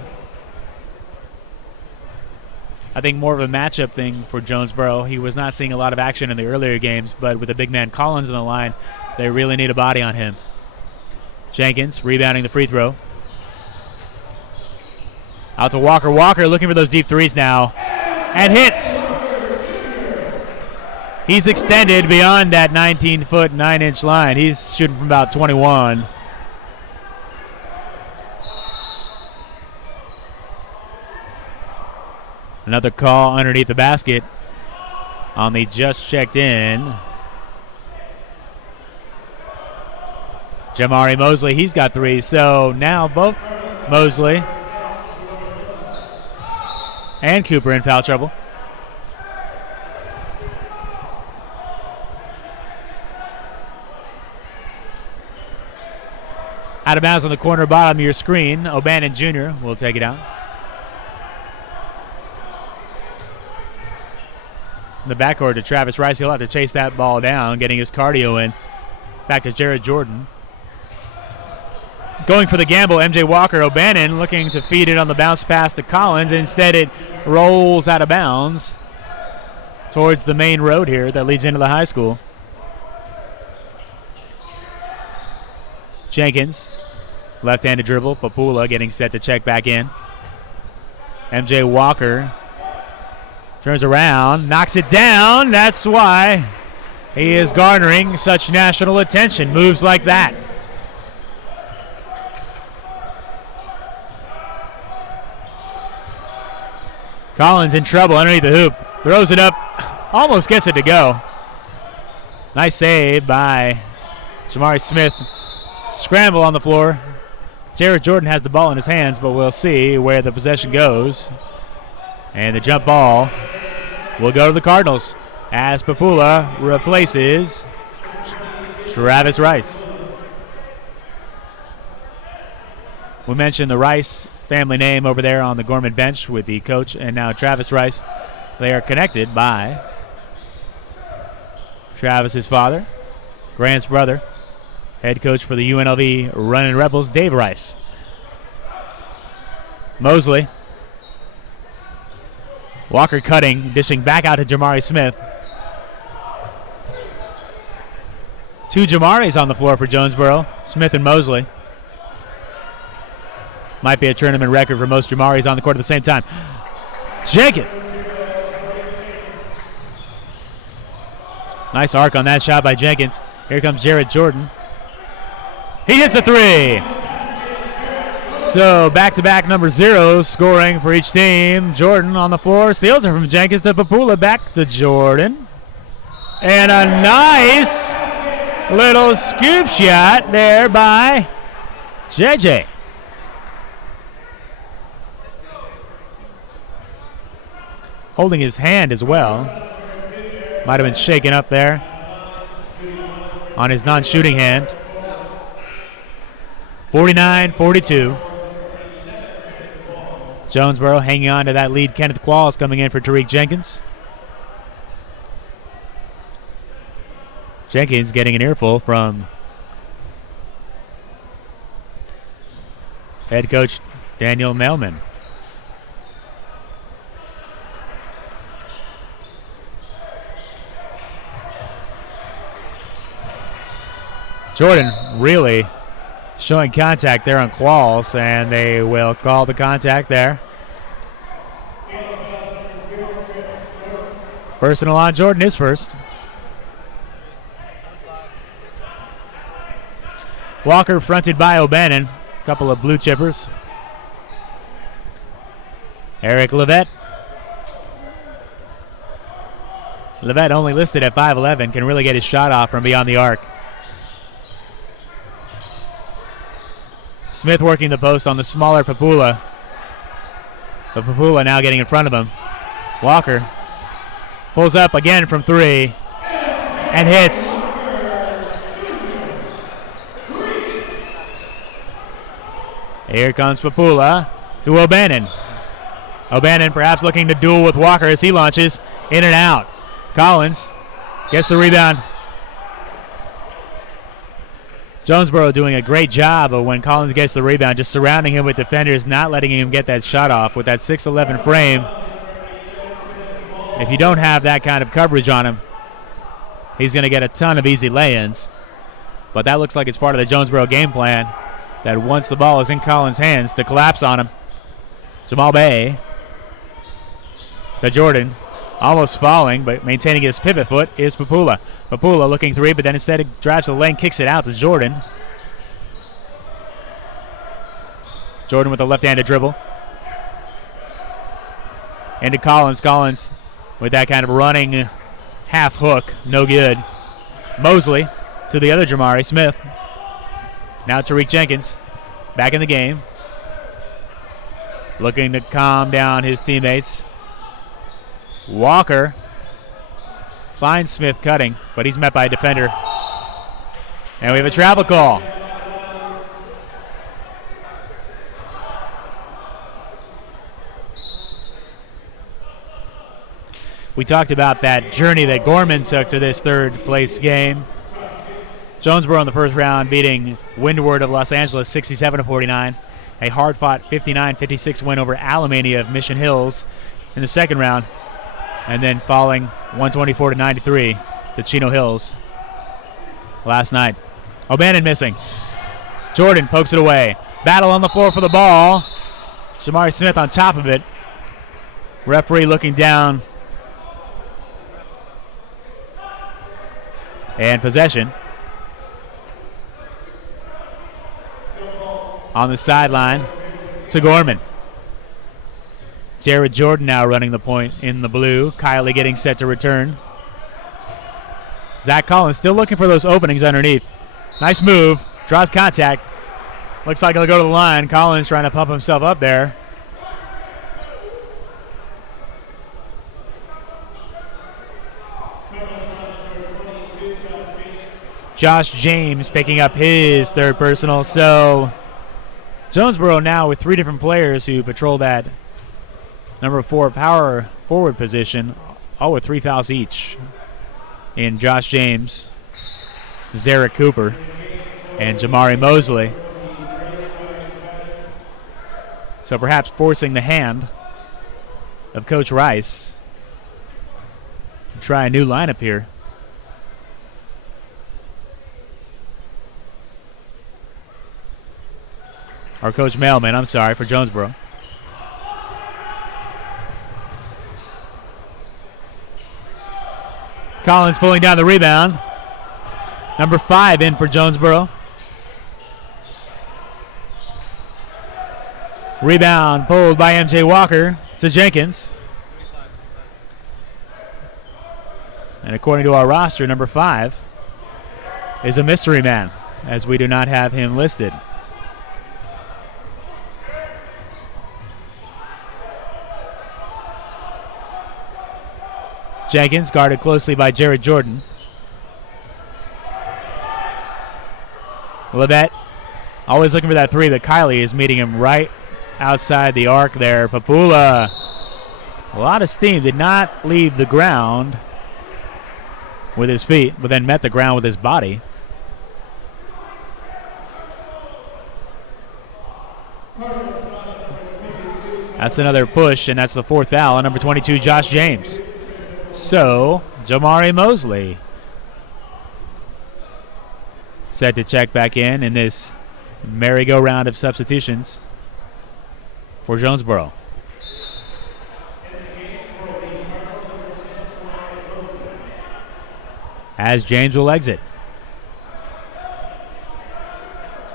I think more of a matchup thing for Jonesboro. He was not seeing a lot of action in the earlier games, but with the big man Collins in the line, they really need a body on him. Jenkins rebounding the free throw. Out to Walker. Walker looking for those deep threes now. And hits. He's extended beyond that 19-foot, 9-inch line. He's shooting from about 21. Another call underneath the basket on the just checked in. Jamari Mosley, he's got 3. So now both Mosley and Cooper in foul trouble. Out of bounds on the corner bottom of your screen. O'Bannon Jr. will take it out. In the backcourt to Travis Rice. He'll have to chase that ball down, getting his cardio in. Back to Jared Jordan. Going for the gamble, MJ Walker. O'Bannon looking to feed it on the bounce pass to Collins. Instead, it rolls out of bounds towards the main road here that leads into the high school. Jenkins, left-handed dribble. Papula getting set to check back in. MJ Walker turns around, knocks it down. That's why he is garnering such national attention. Moves like that. Collins in trouble underneath the hoop. Throws it up. Almost gets it to go. Nice save by Jamari Smith. Scramble on the floor. Jared Jordan has the ball in his hands, but we'll see where the possession goes. And the jump ball will go to the Cardinals as Papula replaces Travis Rice. We mentioned the Rice family name over there on the Gorman bench with the coach and now Travis Rice. They are connected by Travis's father, Grant's brother, head coach for the UNLV Running Rebels, Dave Rice. Mosley. Walker cutting, dishing back out to Jamari Smith. 2 Jamaris on the floor for Jonesboro, Smith and Mosley. Might be a tournament record for most Jamaris on the court at the same time. Jenkins. Nice arc on that shot by Jenkins. Here comes Jared Jordan. He hits a 3. So back-to-back number 0 scoring for each team. Jordan on the floor, steals it from Jenkins to Papula, back to Jordan. And a nice little scoop shot there by JJ. Holding his hand as well. Might have been shaken up there on his non-shooting hand. 49-42. Jonesboro hanging on to that lead. Kenneth Qualls coming in for Tariq Jenkins. Jenkins getting an earful from head coach Daniel Melman. Jordan really showing contact there on Qualls, and they will call the contact there. Personal on Jordan is first. Walker fronted by O'Bannon. A couple of blue chippers. Eric Levette. Levette only listed at 5'11", can really get his shot off from beyond the arc. Smith working the post on the smaller Papula. But Papula now getting in front of him. Walker pulls up again from 3 and hits. Here comes Papula to O'Bannon. O'Bannon perhaps looking to duel with Walker as he launches in and out. Collins gets the rebound. Jonesboro doing a great job of when Collins gets the rebound, just surrounding him with defenders, not letting him get that shot off with that 6'11" frame. If you don't have that kind of coverage on him, he's going to get a ton of easy lay-ins. But that looks like it's part of the Jonesboro game plan, that once the ball is in Collins' hands, to collapse on him. Jamal Bay to Jordan. Almost falling, but maintaining his pivot foot is Papula. Papula looking three, but then instead it drives to the lane, kicks it out to Jordan. Jordan with a left-handed dribble. Into Collins. Collins with that kind of running half hook. No good. Mosley to the other Jamari Smith. Now Tariq Jenkins back in the game. Looking to calm down his teammates. Walker finds Smith cutting, but he's met by a defender. And we have a travel call. We talked about that journey that Gorman took to this third place game. Jonesboro in the first round beating Windward of Los Angeles 67-49. A hard-fought 59-56 win over Alamany of Mission Hills in the second round. And then falling 124-93 to Chino Hills last night. O'Bannon missing. Jordan pokes it away. Battle on the floor for the ball. Jamari Smith on top of it. Referee looking down. And possession. On the sideline to Gorman. Jared Jordan now running the point in the blue. Kylie getting set to return. Zach Collins still looking for those openings underneath. Nice move. Draws contact. Looks like he'll go to the line. Collins trying to pump himself up there. Josh James picking up his third personal. So Jonesboro now with three different players who patrol that number 4 power forward position, all with 3 fouls each. In Josh James, Zarek Cooper, and Jamari Mosley. So perhaps forcing the hand of Coach Rice to try a new lineup here. Or Coach Mailman, I'm sorry, for Jonesboro. Collins pulling down the rebound. Number 5 in for Jonesboro. Rebound pulled by MJ Walker to Jenkins. And according to our roster, number 5 is a mystery man, as we do not have him listed. Jenkins guarded closely by Jared Jordan. Labette always looking for that three, but Kylie is meeting him right outside the arc there. Papula, a lot of steam, did not leave the ground with his feet, but then met the ground with his body. That's another push, and that's the 4th foul on number 22, Josh James. So, Jamari Mosley set to check back in this merry-go-round of substitutions for Jonesboro. As James will exit.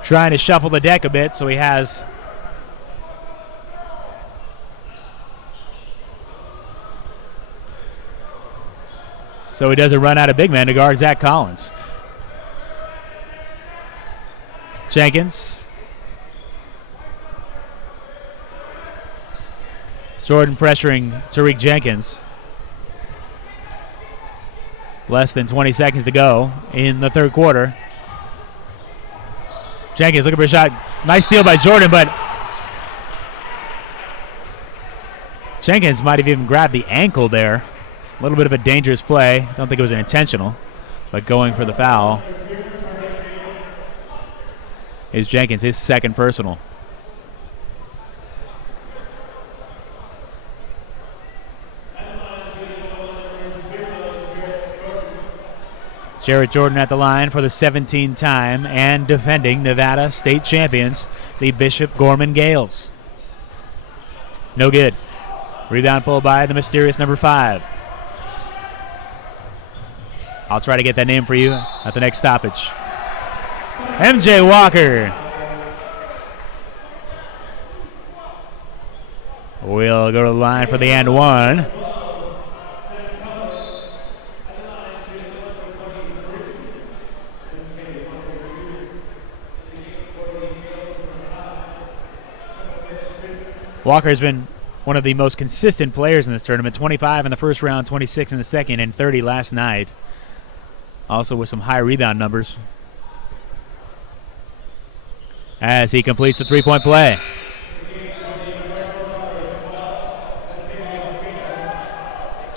Trying to shuffle the deck a bit, so he has so he doesn't run out of big man to guard Zach Collins. Jenkins. Jordan pressuring Tariq Jenkins. Less than 20 seconds to go in the third quarter. Jenkins looking for a shot. Nice steal by Jordan, but Jenkins might have even grabbed the ankle there. A little bit of a dangerous play. Don't think it was intentional, but going for the foul is Jenkins, his second personal. Jared Jordan at the line for the 17th time and defending Nevada state champions, the Bishop Gorman Gales. No good. Rebound pulled by the mysterious number 5. I'll try to get that name for you at the next stoppage. MJ Walker will go to the line for the and one. Walker has been one of the most consistent players in this tournament. 25 in the first round, 26 in the second, and 30 last night. Also with some high rebound numbers. As he completes the three-point play.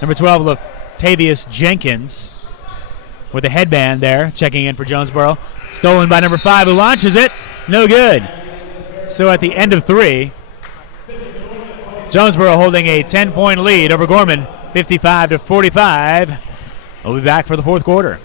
Number 12, Latavius Jenkins with a headband there, checking in for Jonesboro. Stolen by number 5, who launches it. No good. So at the end of 3, Jonesboro holding a 10-point lead over Gorman, 55-45. We'll be back for the fourth quarter.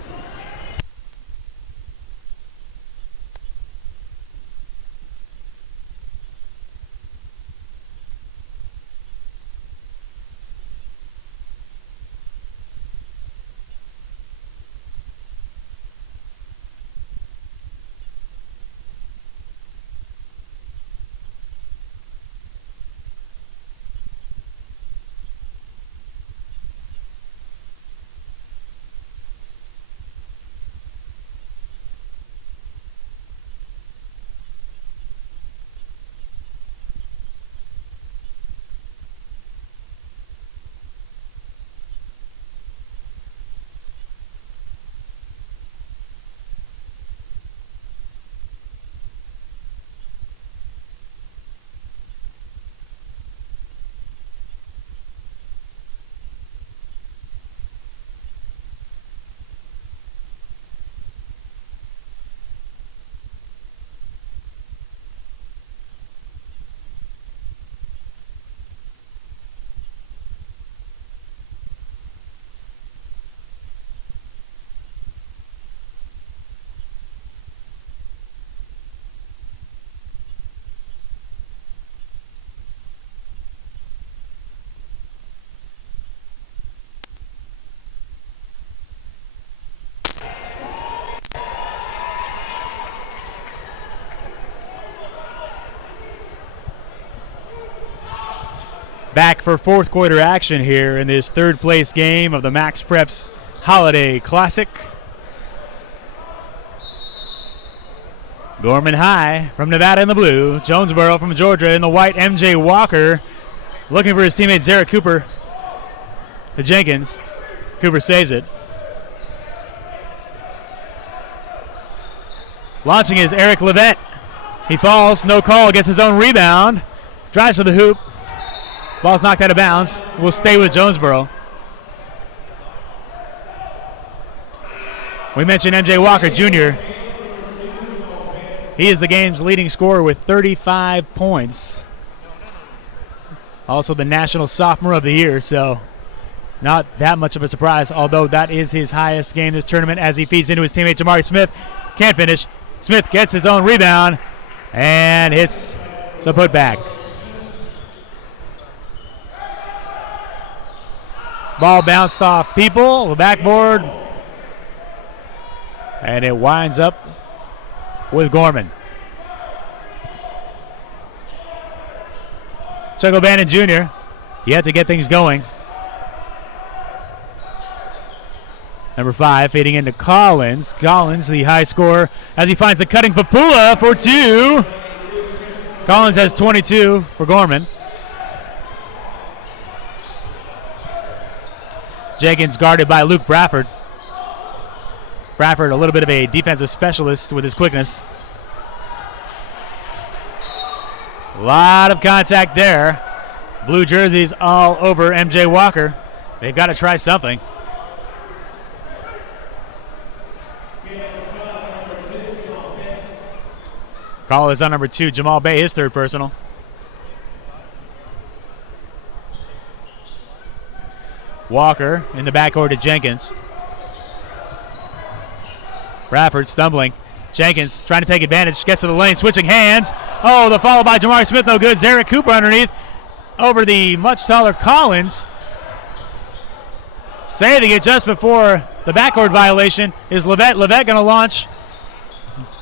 Back for fourth quarter action here in this third place game of the Max Preps Holiday Classic. Gorman High from Nevada in the blue. Jonesboro from Georgia in the white. MJ Walker looking for his teammate Zarek Cooper to Jenkins. Cooper saves it. Launching is Eric Levette. He falls, no call, gets his own rebound. Drives to the hoop. Ball's knocked out of bounds. Will stay with Jonesboro. We mentioned MJ Walker Jr. He is the game's leading scorer with 35 points. Also the National Sophomore of the Year, so not that much of a surprise, although that is his highest game this tournament as he feeds into his teammate Jamari Smith. Can't finish. Smith gets his own rebound and hits the putback. Ball bounced off people, the backboard, and it winds up with Gorman. Chuck O'Bannon Jr. yet to get things going. Number 5 feeding into Collins. Collins, the high scorer, as he finds the cutting Papula for 2. Collins has 22 for Gorman. Jenkins guarded by Luke Bradford. Bradford, a little bit of a defensive specialist with his quickness. A lot of contact there. Blue jerseys all over MJ Walker. They've got to try something. Call is on number 2, Jamal Bay, his third personal. Walker in the backcourt to Jenkins. Bradford stumbling. Jenkins trying to take advantage. Gets to the lane, switching hands. Oh, the follow by Jamari Smith, no good. Zarek Cooper underneath. over the much taller Collins. Saving it just before the backcourt violation is Levette. Levette going to launch.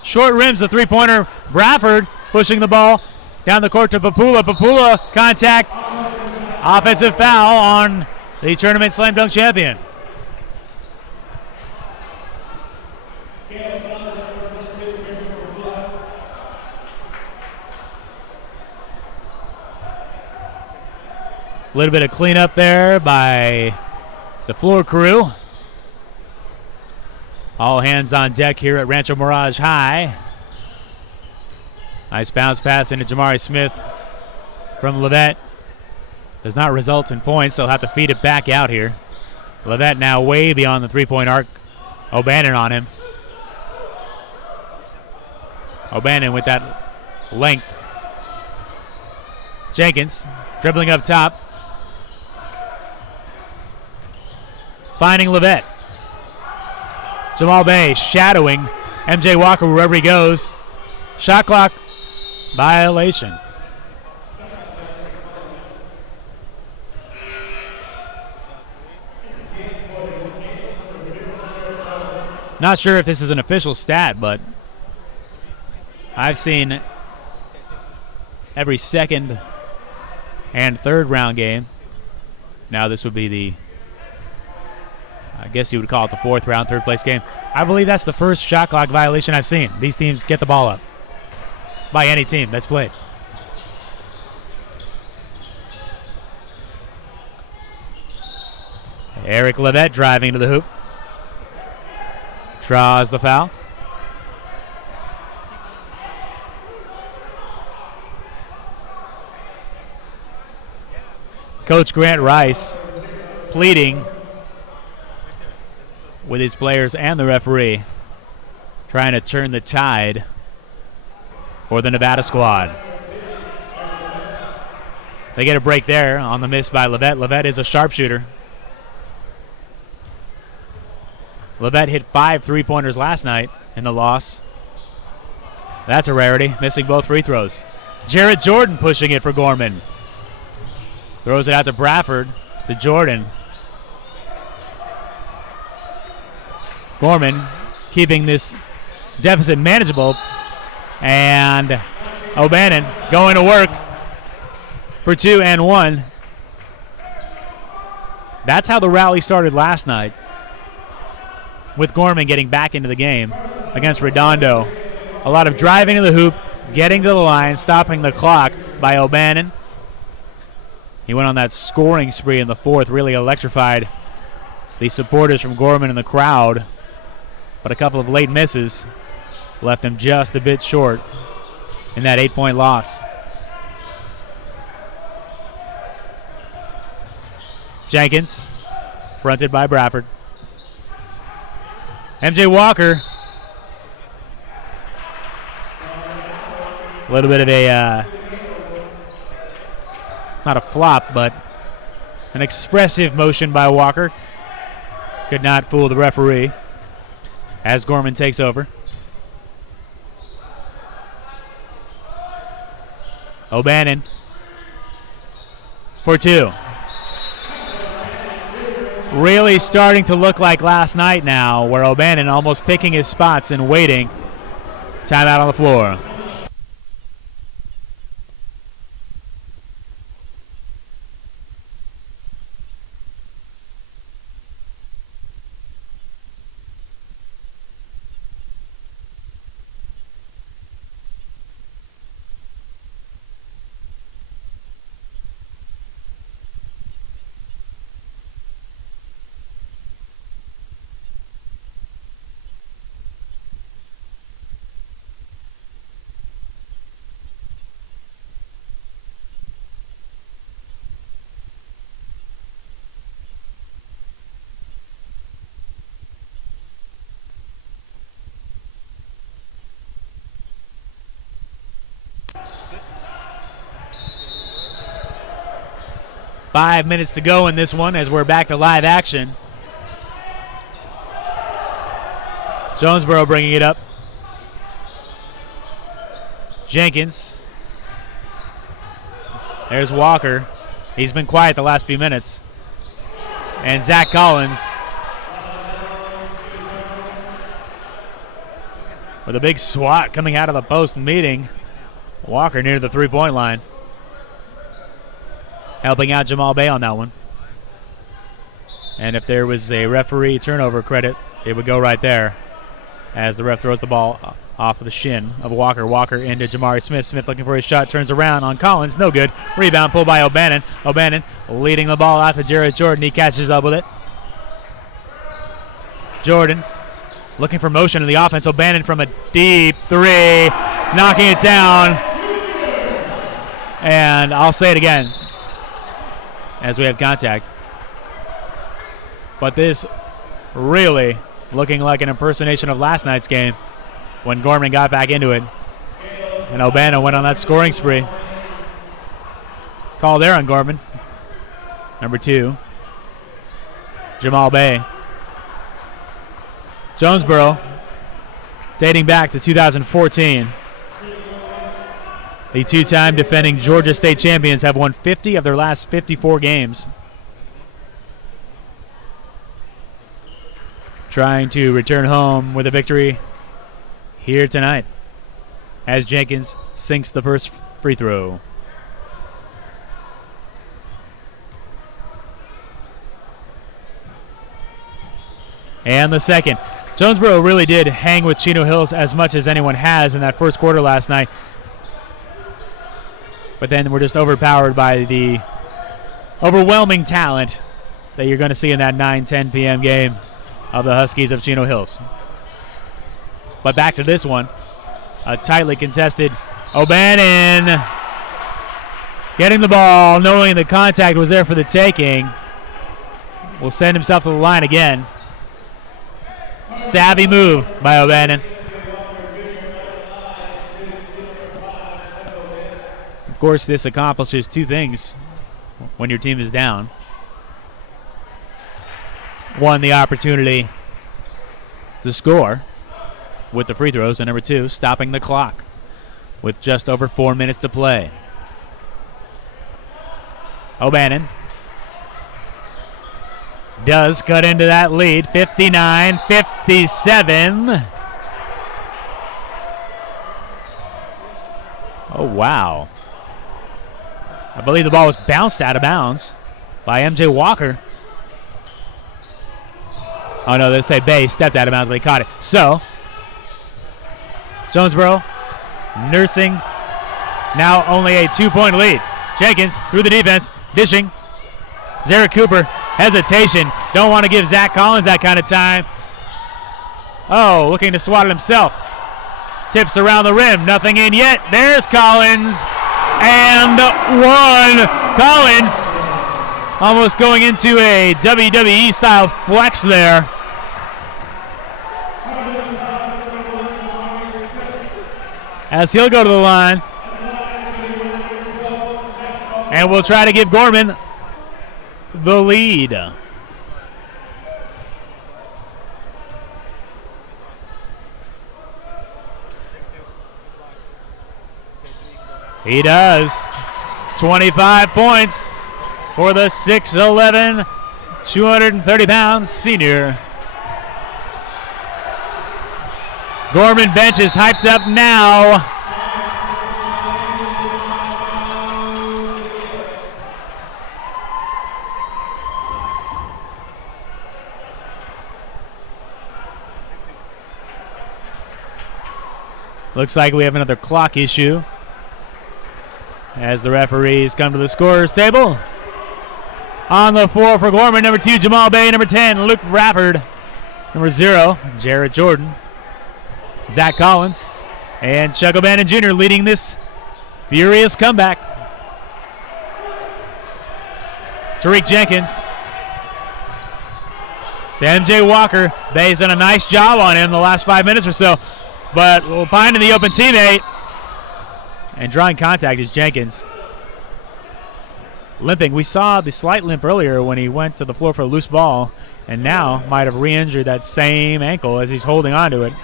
Short rims, the three-pointer. Bradford pushing the ball down the court to Papula. Papula, contact. Offensive foul on the tournament slam dunk champion. A little bit of cleanup there by the floor crew. All hands on deck here at Rancho Mirage High. Nice bounce pass into Jamari Smith from Levette. Does not result in points. They'll have to feed it back out here. Levette now way beyond the three-point arc. O'Bannon on him. O'Bannon with that length. Jenkins dribbling up top. Finding Levette. Jamal Bay shadowing MJ Walker wherever he goes. Shot clock violation. Not sure if this is an official stat, but I've seen every second and third round game. Now this would be the, I guess you would call it the fourth round, third place game. I believe that's the first shot clock violation I've seen. These teams get the ball up by any team that's played. Eric Levette driving to the hoop. Draws the foul. Coach Grant Rice pleading with his players and the referee, trying to turn the tide for the Nevada squad. They get a break there on the miss by Levette. Levette is a sharpshooter. Levette hit 5 three-pointers last night in the loss. That's a rarity, missing both free throws. Jarrett Jordan pushing it for Gorman. Throws it out to Bradford, to Jordan. Gorman keeping this deficit manageable. And O'Bannon going to work for 2 and 1. That's how the rally started last night, with Gorman getting back into the game against Redondo. A lot of driving to the hoop, getting to the line, stopping the clock by O'Bannon. He went on that scoring spree in the fourth, really electrified the supporters from Gorman and the crowd. But a couple of late misses left him just a bit short in that 8-point loss. Jenkins, fronted by Bradford. MJ Walker. A little bit of a, not a flop, but an expressive motion by Walker. Could not fool the referee as Gorman takes over. O'Bannon for 2. Really starting to look like last night now, where O'Bannon almost picking his spots and waiting. Timeout on the floor. Five minutes to go in this one as we're back to live action. Jonesboro bringing it up. Jenkins. There's Walker. He's been quiet the last few minutes. And Zach Collins with a big swat coming out of the post meeting Walker near the three-point line. Helping out Jamal Bay on that one. And if there was a referee turnover credit, it would go right there as the ref throws the ball off of the shin of Walker. Walker into Jamari Smith. Smith looking for his shot, turns around on Collins. No good. Rebound pulled by O'Bannon. O'Bannon leading the ball out to Jared Jordan. He catches up with it. Jordan looking for motion in the offense. O'Bannon from a deep three, knocking it down. And I'll say it again as we have contact. But this really looking like an impersonation of last night's game when Gorman got back into it. And O'Bannon went on that scoring spree. Call there on Gorman. Number 2, Jamal Bay. Jonesboro, dating back to 2014. The two-time defending Georgia State champions have won 50 of their last 54 games. Trying to return home with a victory here tonight as Jenkins sinks the first free throw. And the second. Jonesboro really did hang with Chino Hills as much as anyone has in that first quarter last night. But then we're just overpowered by the overwhelming talent that you're going to see in that 9-10 p.m. game of the Huskies of Chino Hills. But back to this one. A tightly contested O'Bannon getting the ball, knowing the contact was there for the taking. Will send himself to the line again. Savvy move by O'Bannon. Of course, this accomplishes two things when your team is down. One, the opportunity to score with the free throws, and number 2, stopping the clock with just over 4 minutes to play. O'Bannon does cut into that lead, 59-57. Oh, wow. I believe the ball was bounced out of bounds by MJ Walker. Oh, no, they say Bay stepped out of bounds, but he caught it. So, Jonesboro nursing now only a 2-point lead. Jenkins through the defense, dishing. Zarek Cooper, hesitation. Don't want to give Zach Collins that kind of time. Oh, looking to swat it himself. Tips around the rim, nothing in yet. There's Collins, and one. Collins almost going into a WWE-style flex there. As he'll go to the line. And we'll try to give Gorman the lead. He does. 25 points for the 6'11", 230-pound senior. Gorman bench is hyped up now. Looks like we have another clock issue as the referees come to the scorer's table. On the floor for Gorman, number 2, Jamal Bay. Number 10, Luke Rafford. Number 0, Jared Jordan. Zach Collins and Chuck O'Bannon Jr. leading this furious comeback. Tariq Jenkins to MJ Walker. Bay's done a nice job on him the last 5 minutes or so, but we'll find in the open teammate. And drawing contact is Jenkins. Limping. We saw the slight limp earlier when he went to the floor for a loose ball, and now might have re-injured that same ankle as he's holding on to it.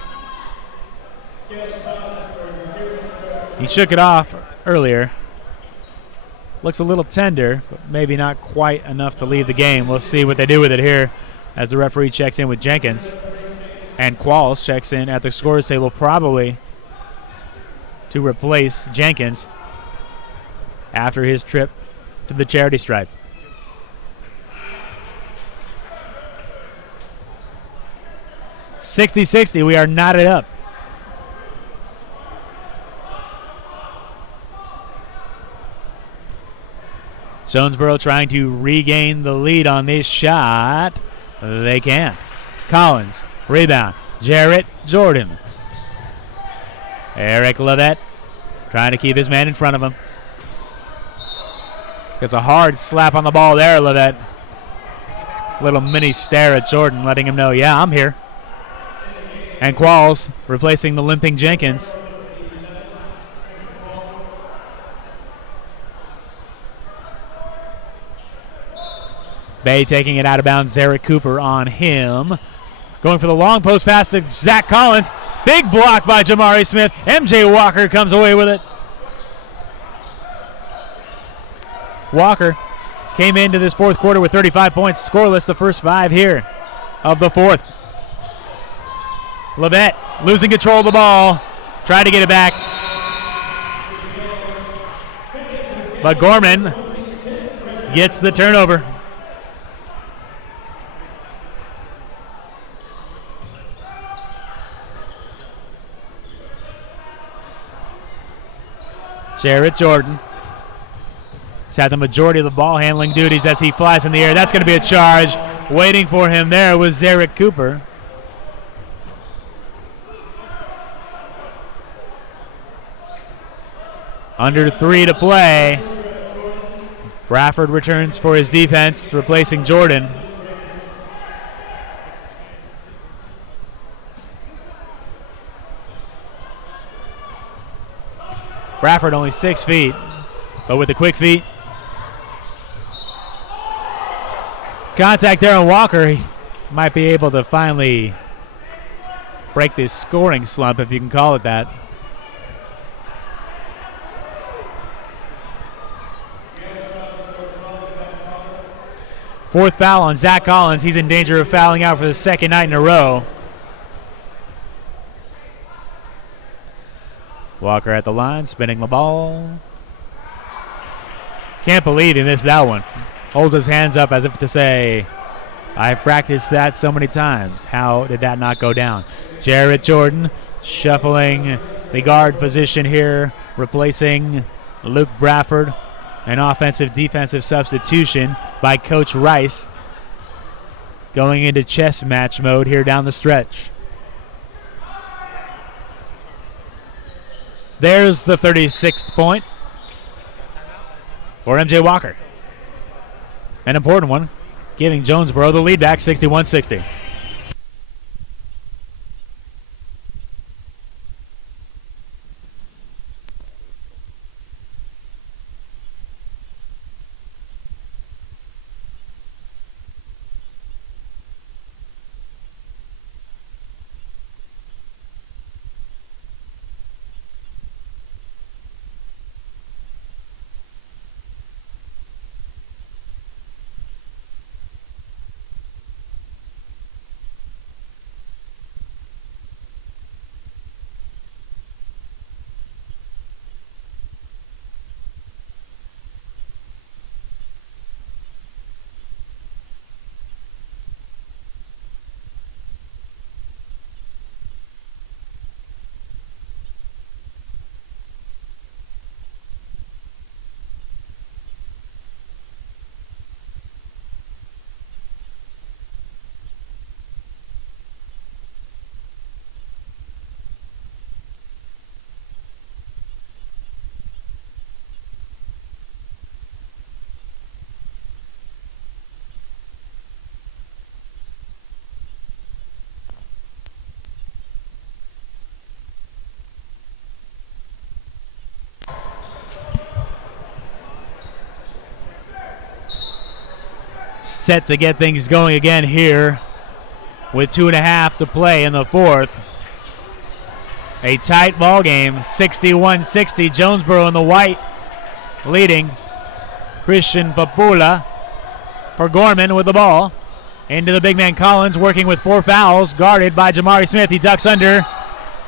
He shook it off earlier. Looks a little tender, but maybe not quite enough to leave the game. We'll see what they do with it here as the referee checks in with Jenkins. And Qualls checks in at the scores table, probably to replace Jenkins after his trip to the charity stripe. "60-60, we are knotted up. Jonesboro trying to regain the lead on this shot. They can. Collins, rebound. Jarrett Jordan. Eric Levette trying to keep his man in front of him. Gets a hard slap on the ball there, Levette. Little mini stare at Jordan, letting him know, yeah, I'm here. And Qualls replacing the limping Jenkins. Bay taking it out of bounds. Zarek Cooper on him. Going for the long post pass to Zach Collins. Big block by Jamari Smith. MJ Walker comes away with it. Walker came into this fourth quarter with 35 points. Scoreless the first 5 here of the fourth. Levette losing control of the ball. Tried to get it back. But Gorman gets the turnover. Jarrett Jordan has had the majority of the ball handling duties as he flies in the air. That's going to be a charge. Waiting for him there was Zarek Cooper. Under 3 to play. Bradford returns for his defense, replacing Jordan. Bradford only 6 feet, but with the quick feet. Contact there on Walker. He might be able to finally break this scoring slump, if you can call it that. Fourth foul on Zach Collins. He's in danger of fouling out for the second night in a row. Walker at the line, spinning the ball. Can't believe he missed that one. Holds his hands up as if to say, I've practiced that so many times. How did that not go down? Jarrett Jordan shuffling the guard position here, replacing Luke Bradford. An offensive-defensive substitution by Coach Rice. Going into chess match mode here down the stretch. There's the 36th point for MJ Walker. An important one, giving Jonesboro the lead back 61-60. Set to get things going again here with 2.5 to play in the fourth. A tight ball game, 61-60. Jonesboro in the white leading. Christian Papula for Gorman with the ball. Into the big man Collins, working with 4 fouls, guarded by Jamari Smith. He ducks under.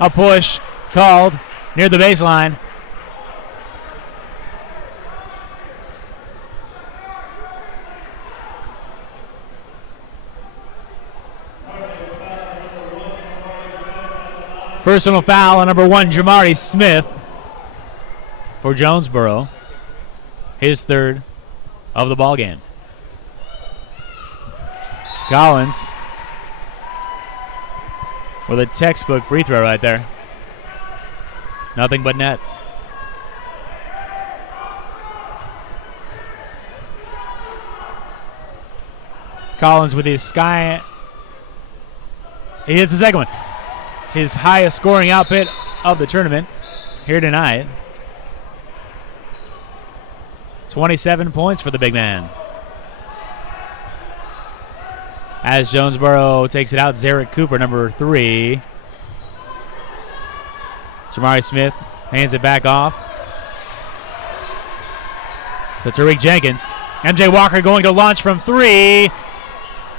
A push called near the baseline. Personal foul on number 1, Jamari Smith for Jonesboro. His 3rd of the ball game. Collins with a textbook free throw right there. Nothing but net. Collins with his he hits the second one. His highest scoring output of the tournament here tonight. 27 points for the big man. As Jonesboro takes it out, Zarek Cooper, number 3. Jamari Smith hands it back off to Tariq Jenkins. MJ Walker going to launch from 3.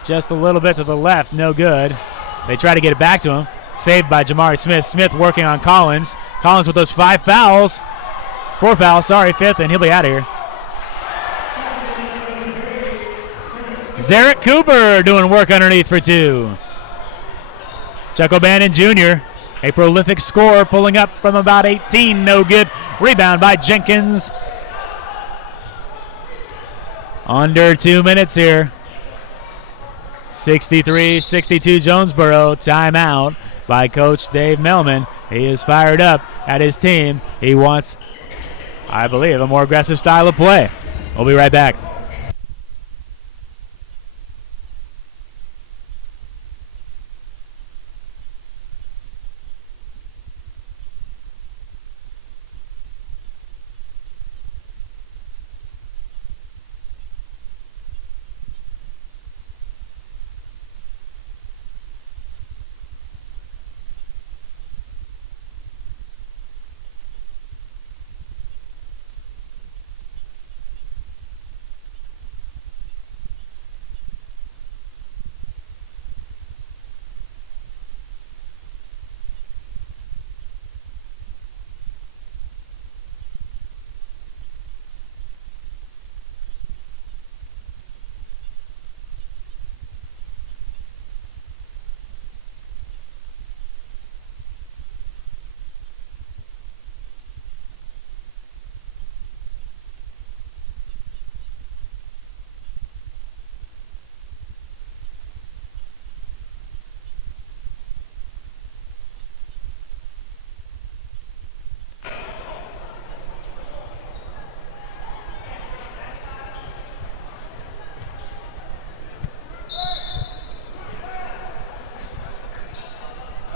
Just a little bit to the left, no good. They try to get it back to him. Saved by Jamari Smith. Smith working on Collins. Collins with those 4 fouls, 5th, and he'll be out of here. Zarek Cooper doing work underneath for 2. Chuck O'Bannon Jr., a prolific scorer, pulling up from about 18. No good. Rebound by Jenkins. Under 2 minutes here. 63-62 Jonesboro. Timeout by Coach Dave Melman. He is fired up at his team. He wants, I believe, a more aggressive style of play. We'll be right back.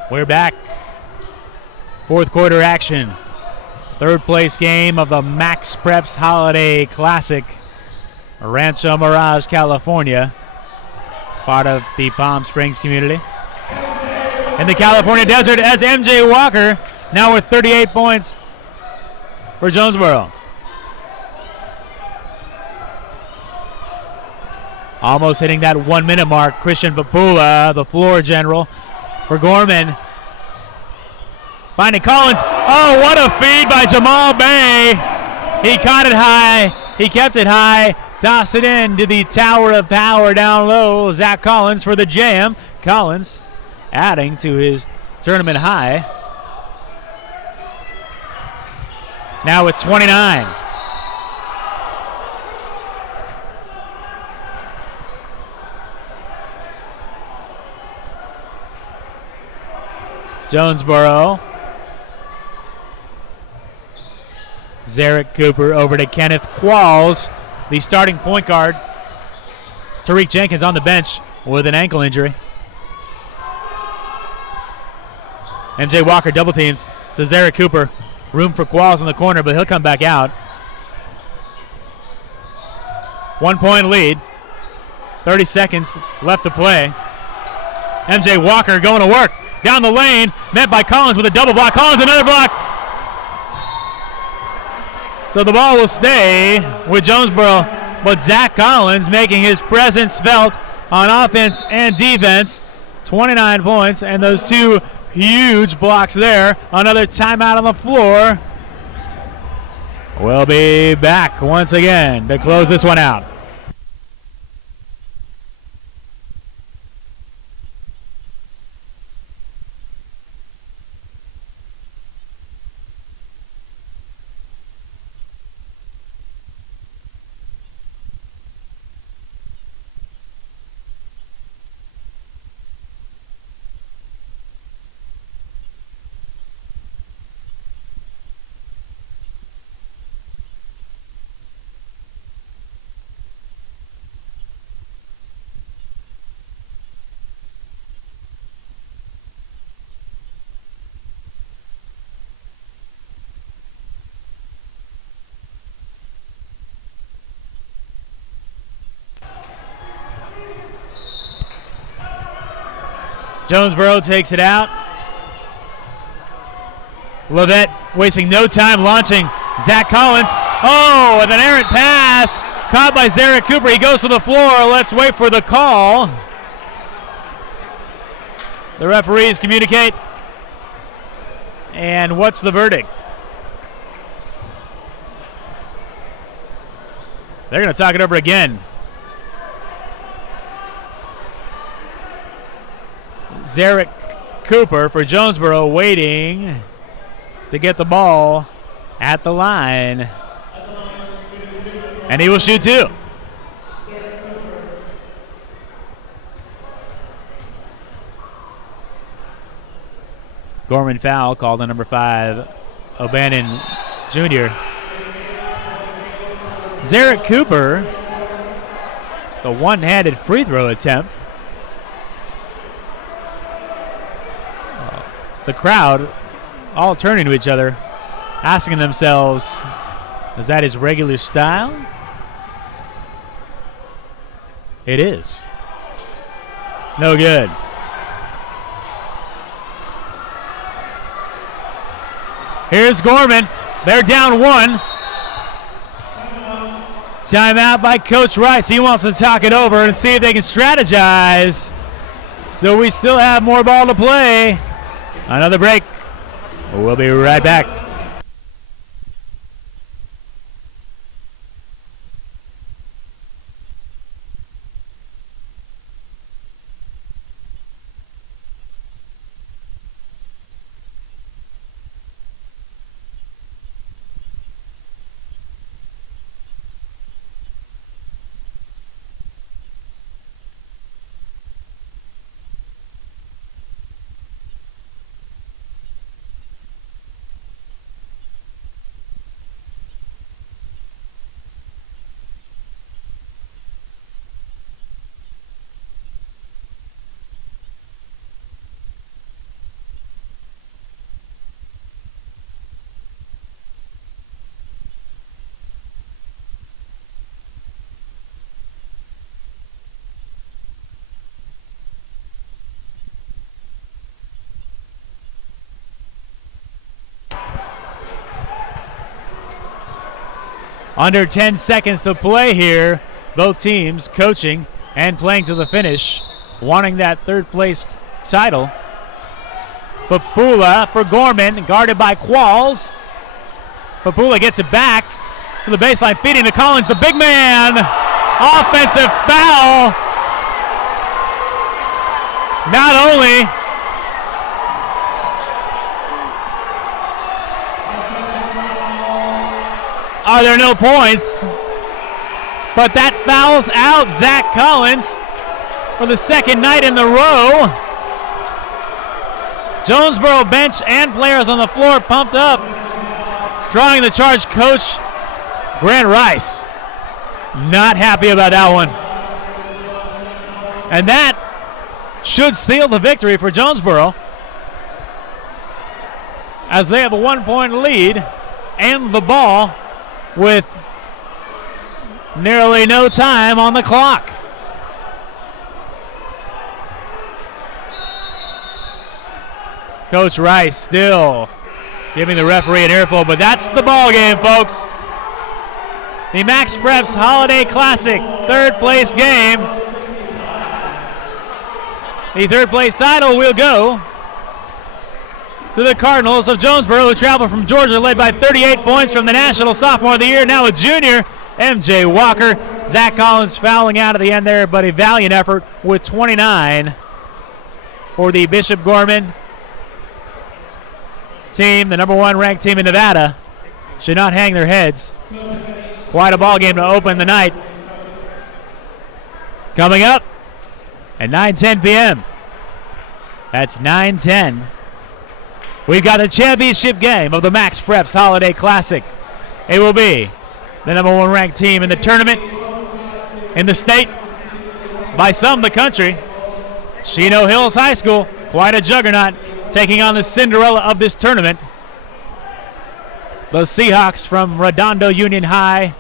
We're back. 4th quarter action. 3rd place game of the Max Preps Holiday Classic. Rancho Mirage, California. Part of the Palm Springs community. In the California desert as MJ Walker now with 38 points for Jonesboro. Almost hitting that 1 minute mark. Christian Papula, the floor general for Gorman. Finding Collins. Oh, what a feed by Jamal Bay. He caught it high. He kept it high. Tossed it in to the Tower of Power down low. Zach Collins for the jam. Collins adding to his tournament high. Now with 29. Jonesboro. Zarek Cooper over to Kenneth Qualls, the starting point guard. Tariq Jenkins on the bench with an ankle injury. MJ Walker double teams to Zarek Cooper. Room for Qualls in the corner, but he'll come back out. 1 point lead. 30 seconds left to play. MJ Walker going to work. Down the lane, met by Collins with a double block. Collins, another block. So the ball will stay with Jonesboro, but Zach Collins making his presence felt on offense and defense. 29 points, and those two huge blocks there. Another timeout on the floor. We'll be back once again to close this one out. Jonesboro takes it out. Lovett wasting no time launching Zach Collins. Oh, with an errant pass. Caught by Zarek Cooper. He goes to the floor. Let's wait for the call. The referees communicate. And what's the verdict? They're going to talk it over again. Zarek Cooper for Jonesboro waiting to get the ball at the line. And he will shoot two. Gorman foul called on number 5, O'Bannon Jr. Zarek Cooper, the one-handed free throw attempt. The crowd all turning to each other, asking themselves, is that his regular style? It is. No good. Here's Gorman. They're down 1. Timeout by Coach Rice. He wants to talk it over and see if they can strategize. So we still have more ball to play. Another break. We'll be right back. Under 10 seconds to play here. Both teams coaching and playing to the finish, wanting that third place title. Papula for Gorman, guarded by Qualls. Papula gets it back to the baseline, feeding to Collins, the big man. Offensive foul. Not only are there no points, but that fouls out Zach Collins for the second night in the row. Jonesboro bench and players on the floor pumped up. Drawing the charge, Coach Grant Rice. Not happy about that one. And that should seal the victory for Jonesboro, as they have a 1-point lead and the ball with nearly no time on the clock. Coach Rice still giving the referee an earful, but that's the ball game, folks. the Max Preps Holiday Classic third place game. The third place title will go to the Cardinals of Jonesboro, who travel from Georgia, led by 38 points from the National Sophomore of the Year, now a junior, MJ Walker. Zach Collins fouling out at the end there, but a valiant effort with 29 for the Bishop Gorman team, the number one ranked team in Nevada. Should not hang their heads. Quite a ball game to open the night. Coming up at 9:10 p.m. That's 9:10. We've got the championship game of the Max Preps Holiday Classic. It will be the number one ranked team in the tournament, in the state, by some the country. Chino Hills High School, quite a juggernaut, taking on the Cinderella of this tournament, the Seahawks from Redondo Union High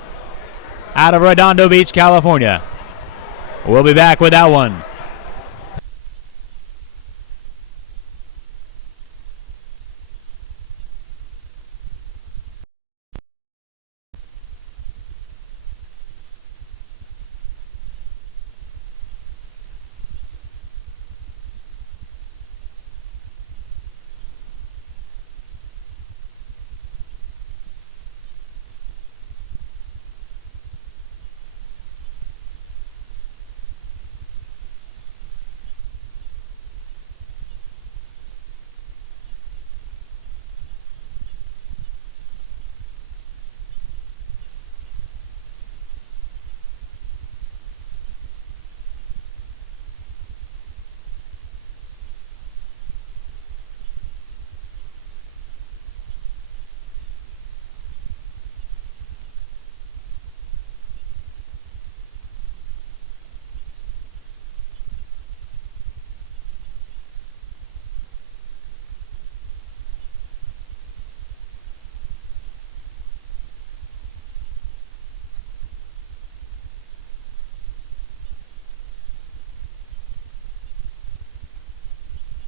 out of Redondo Beach, California. We'll be back with that one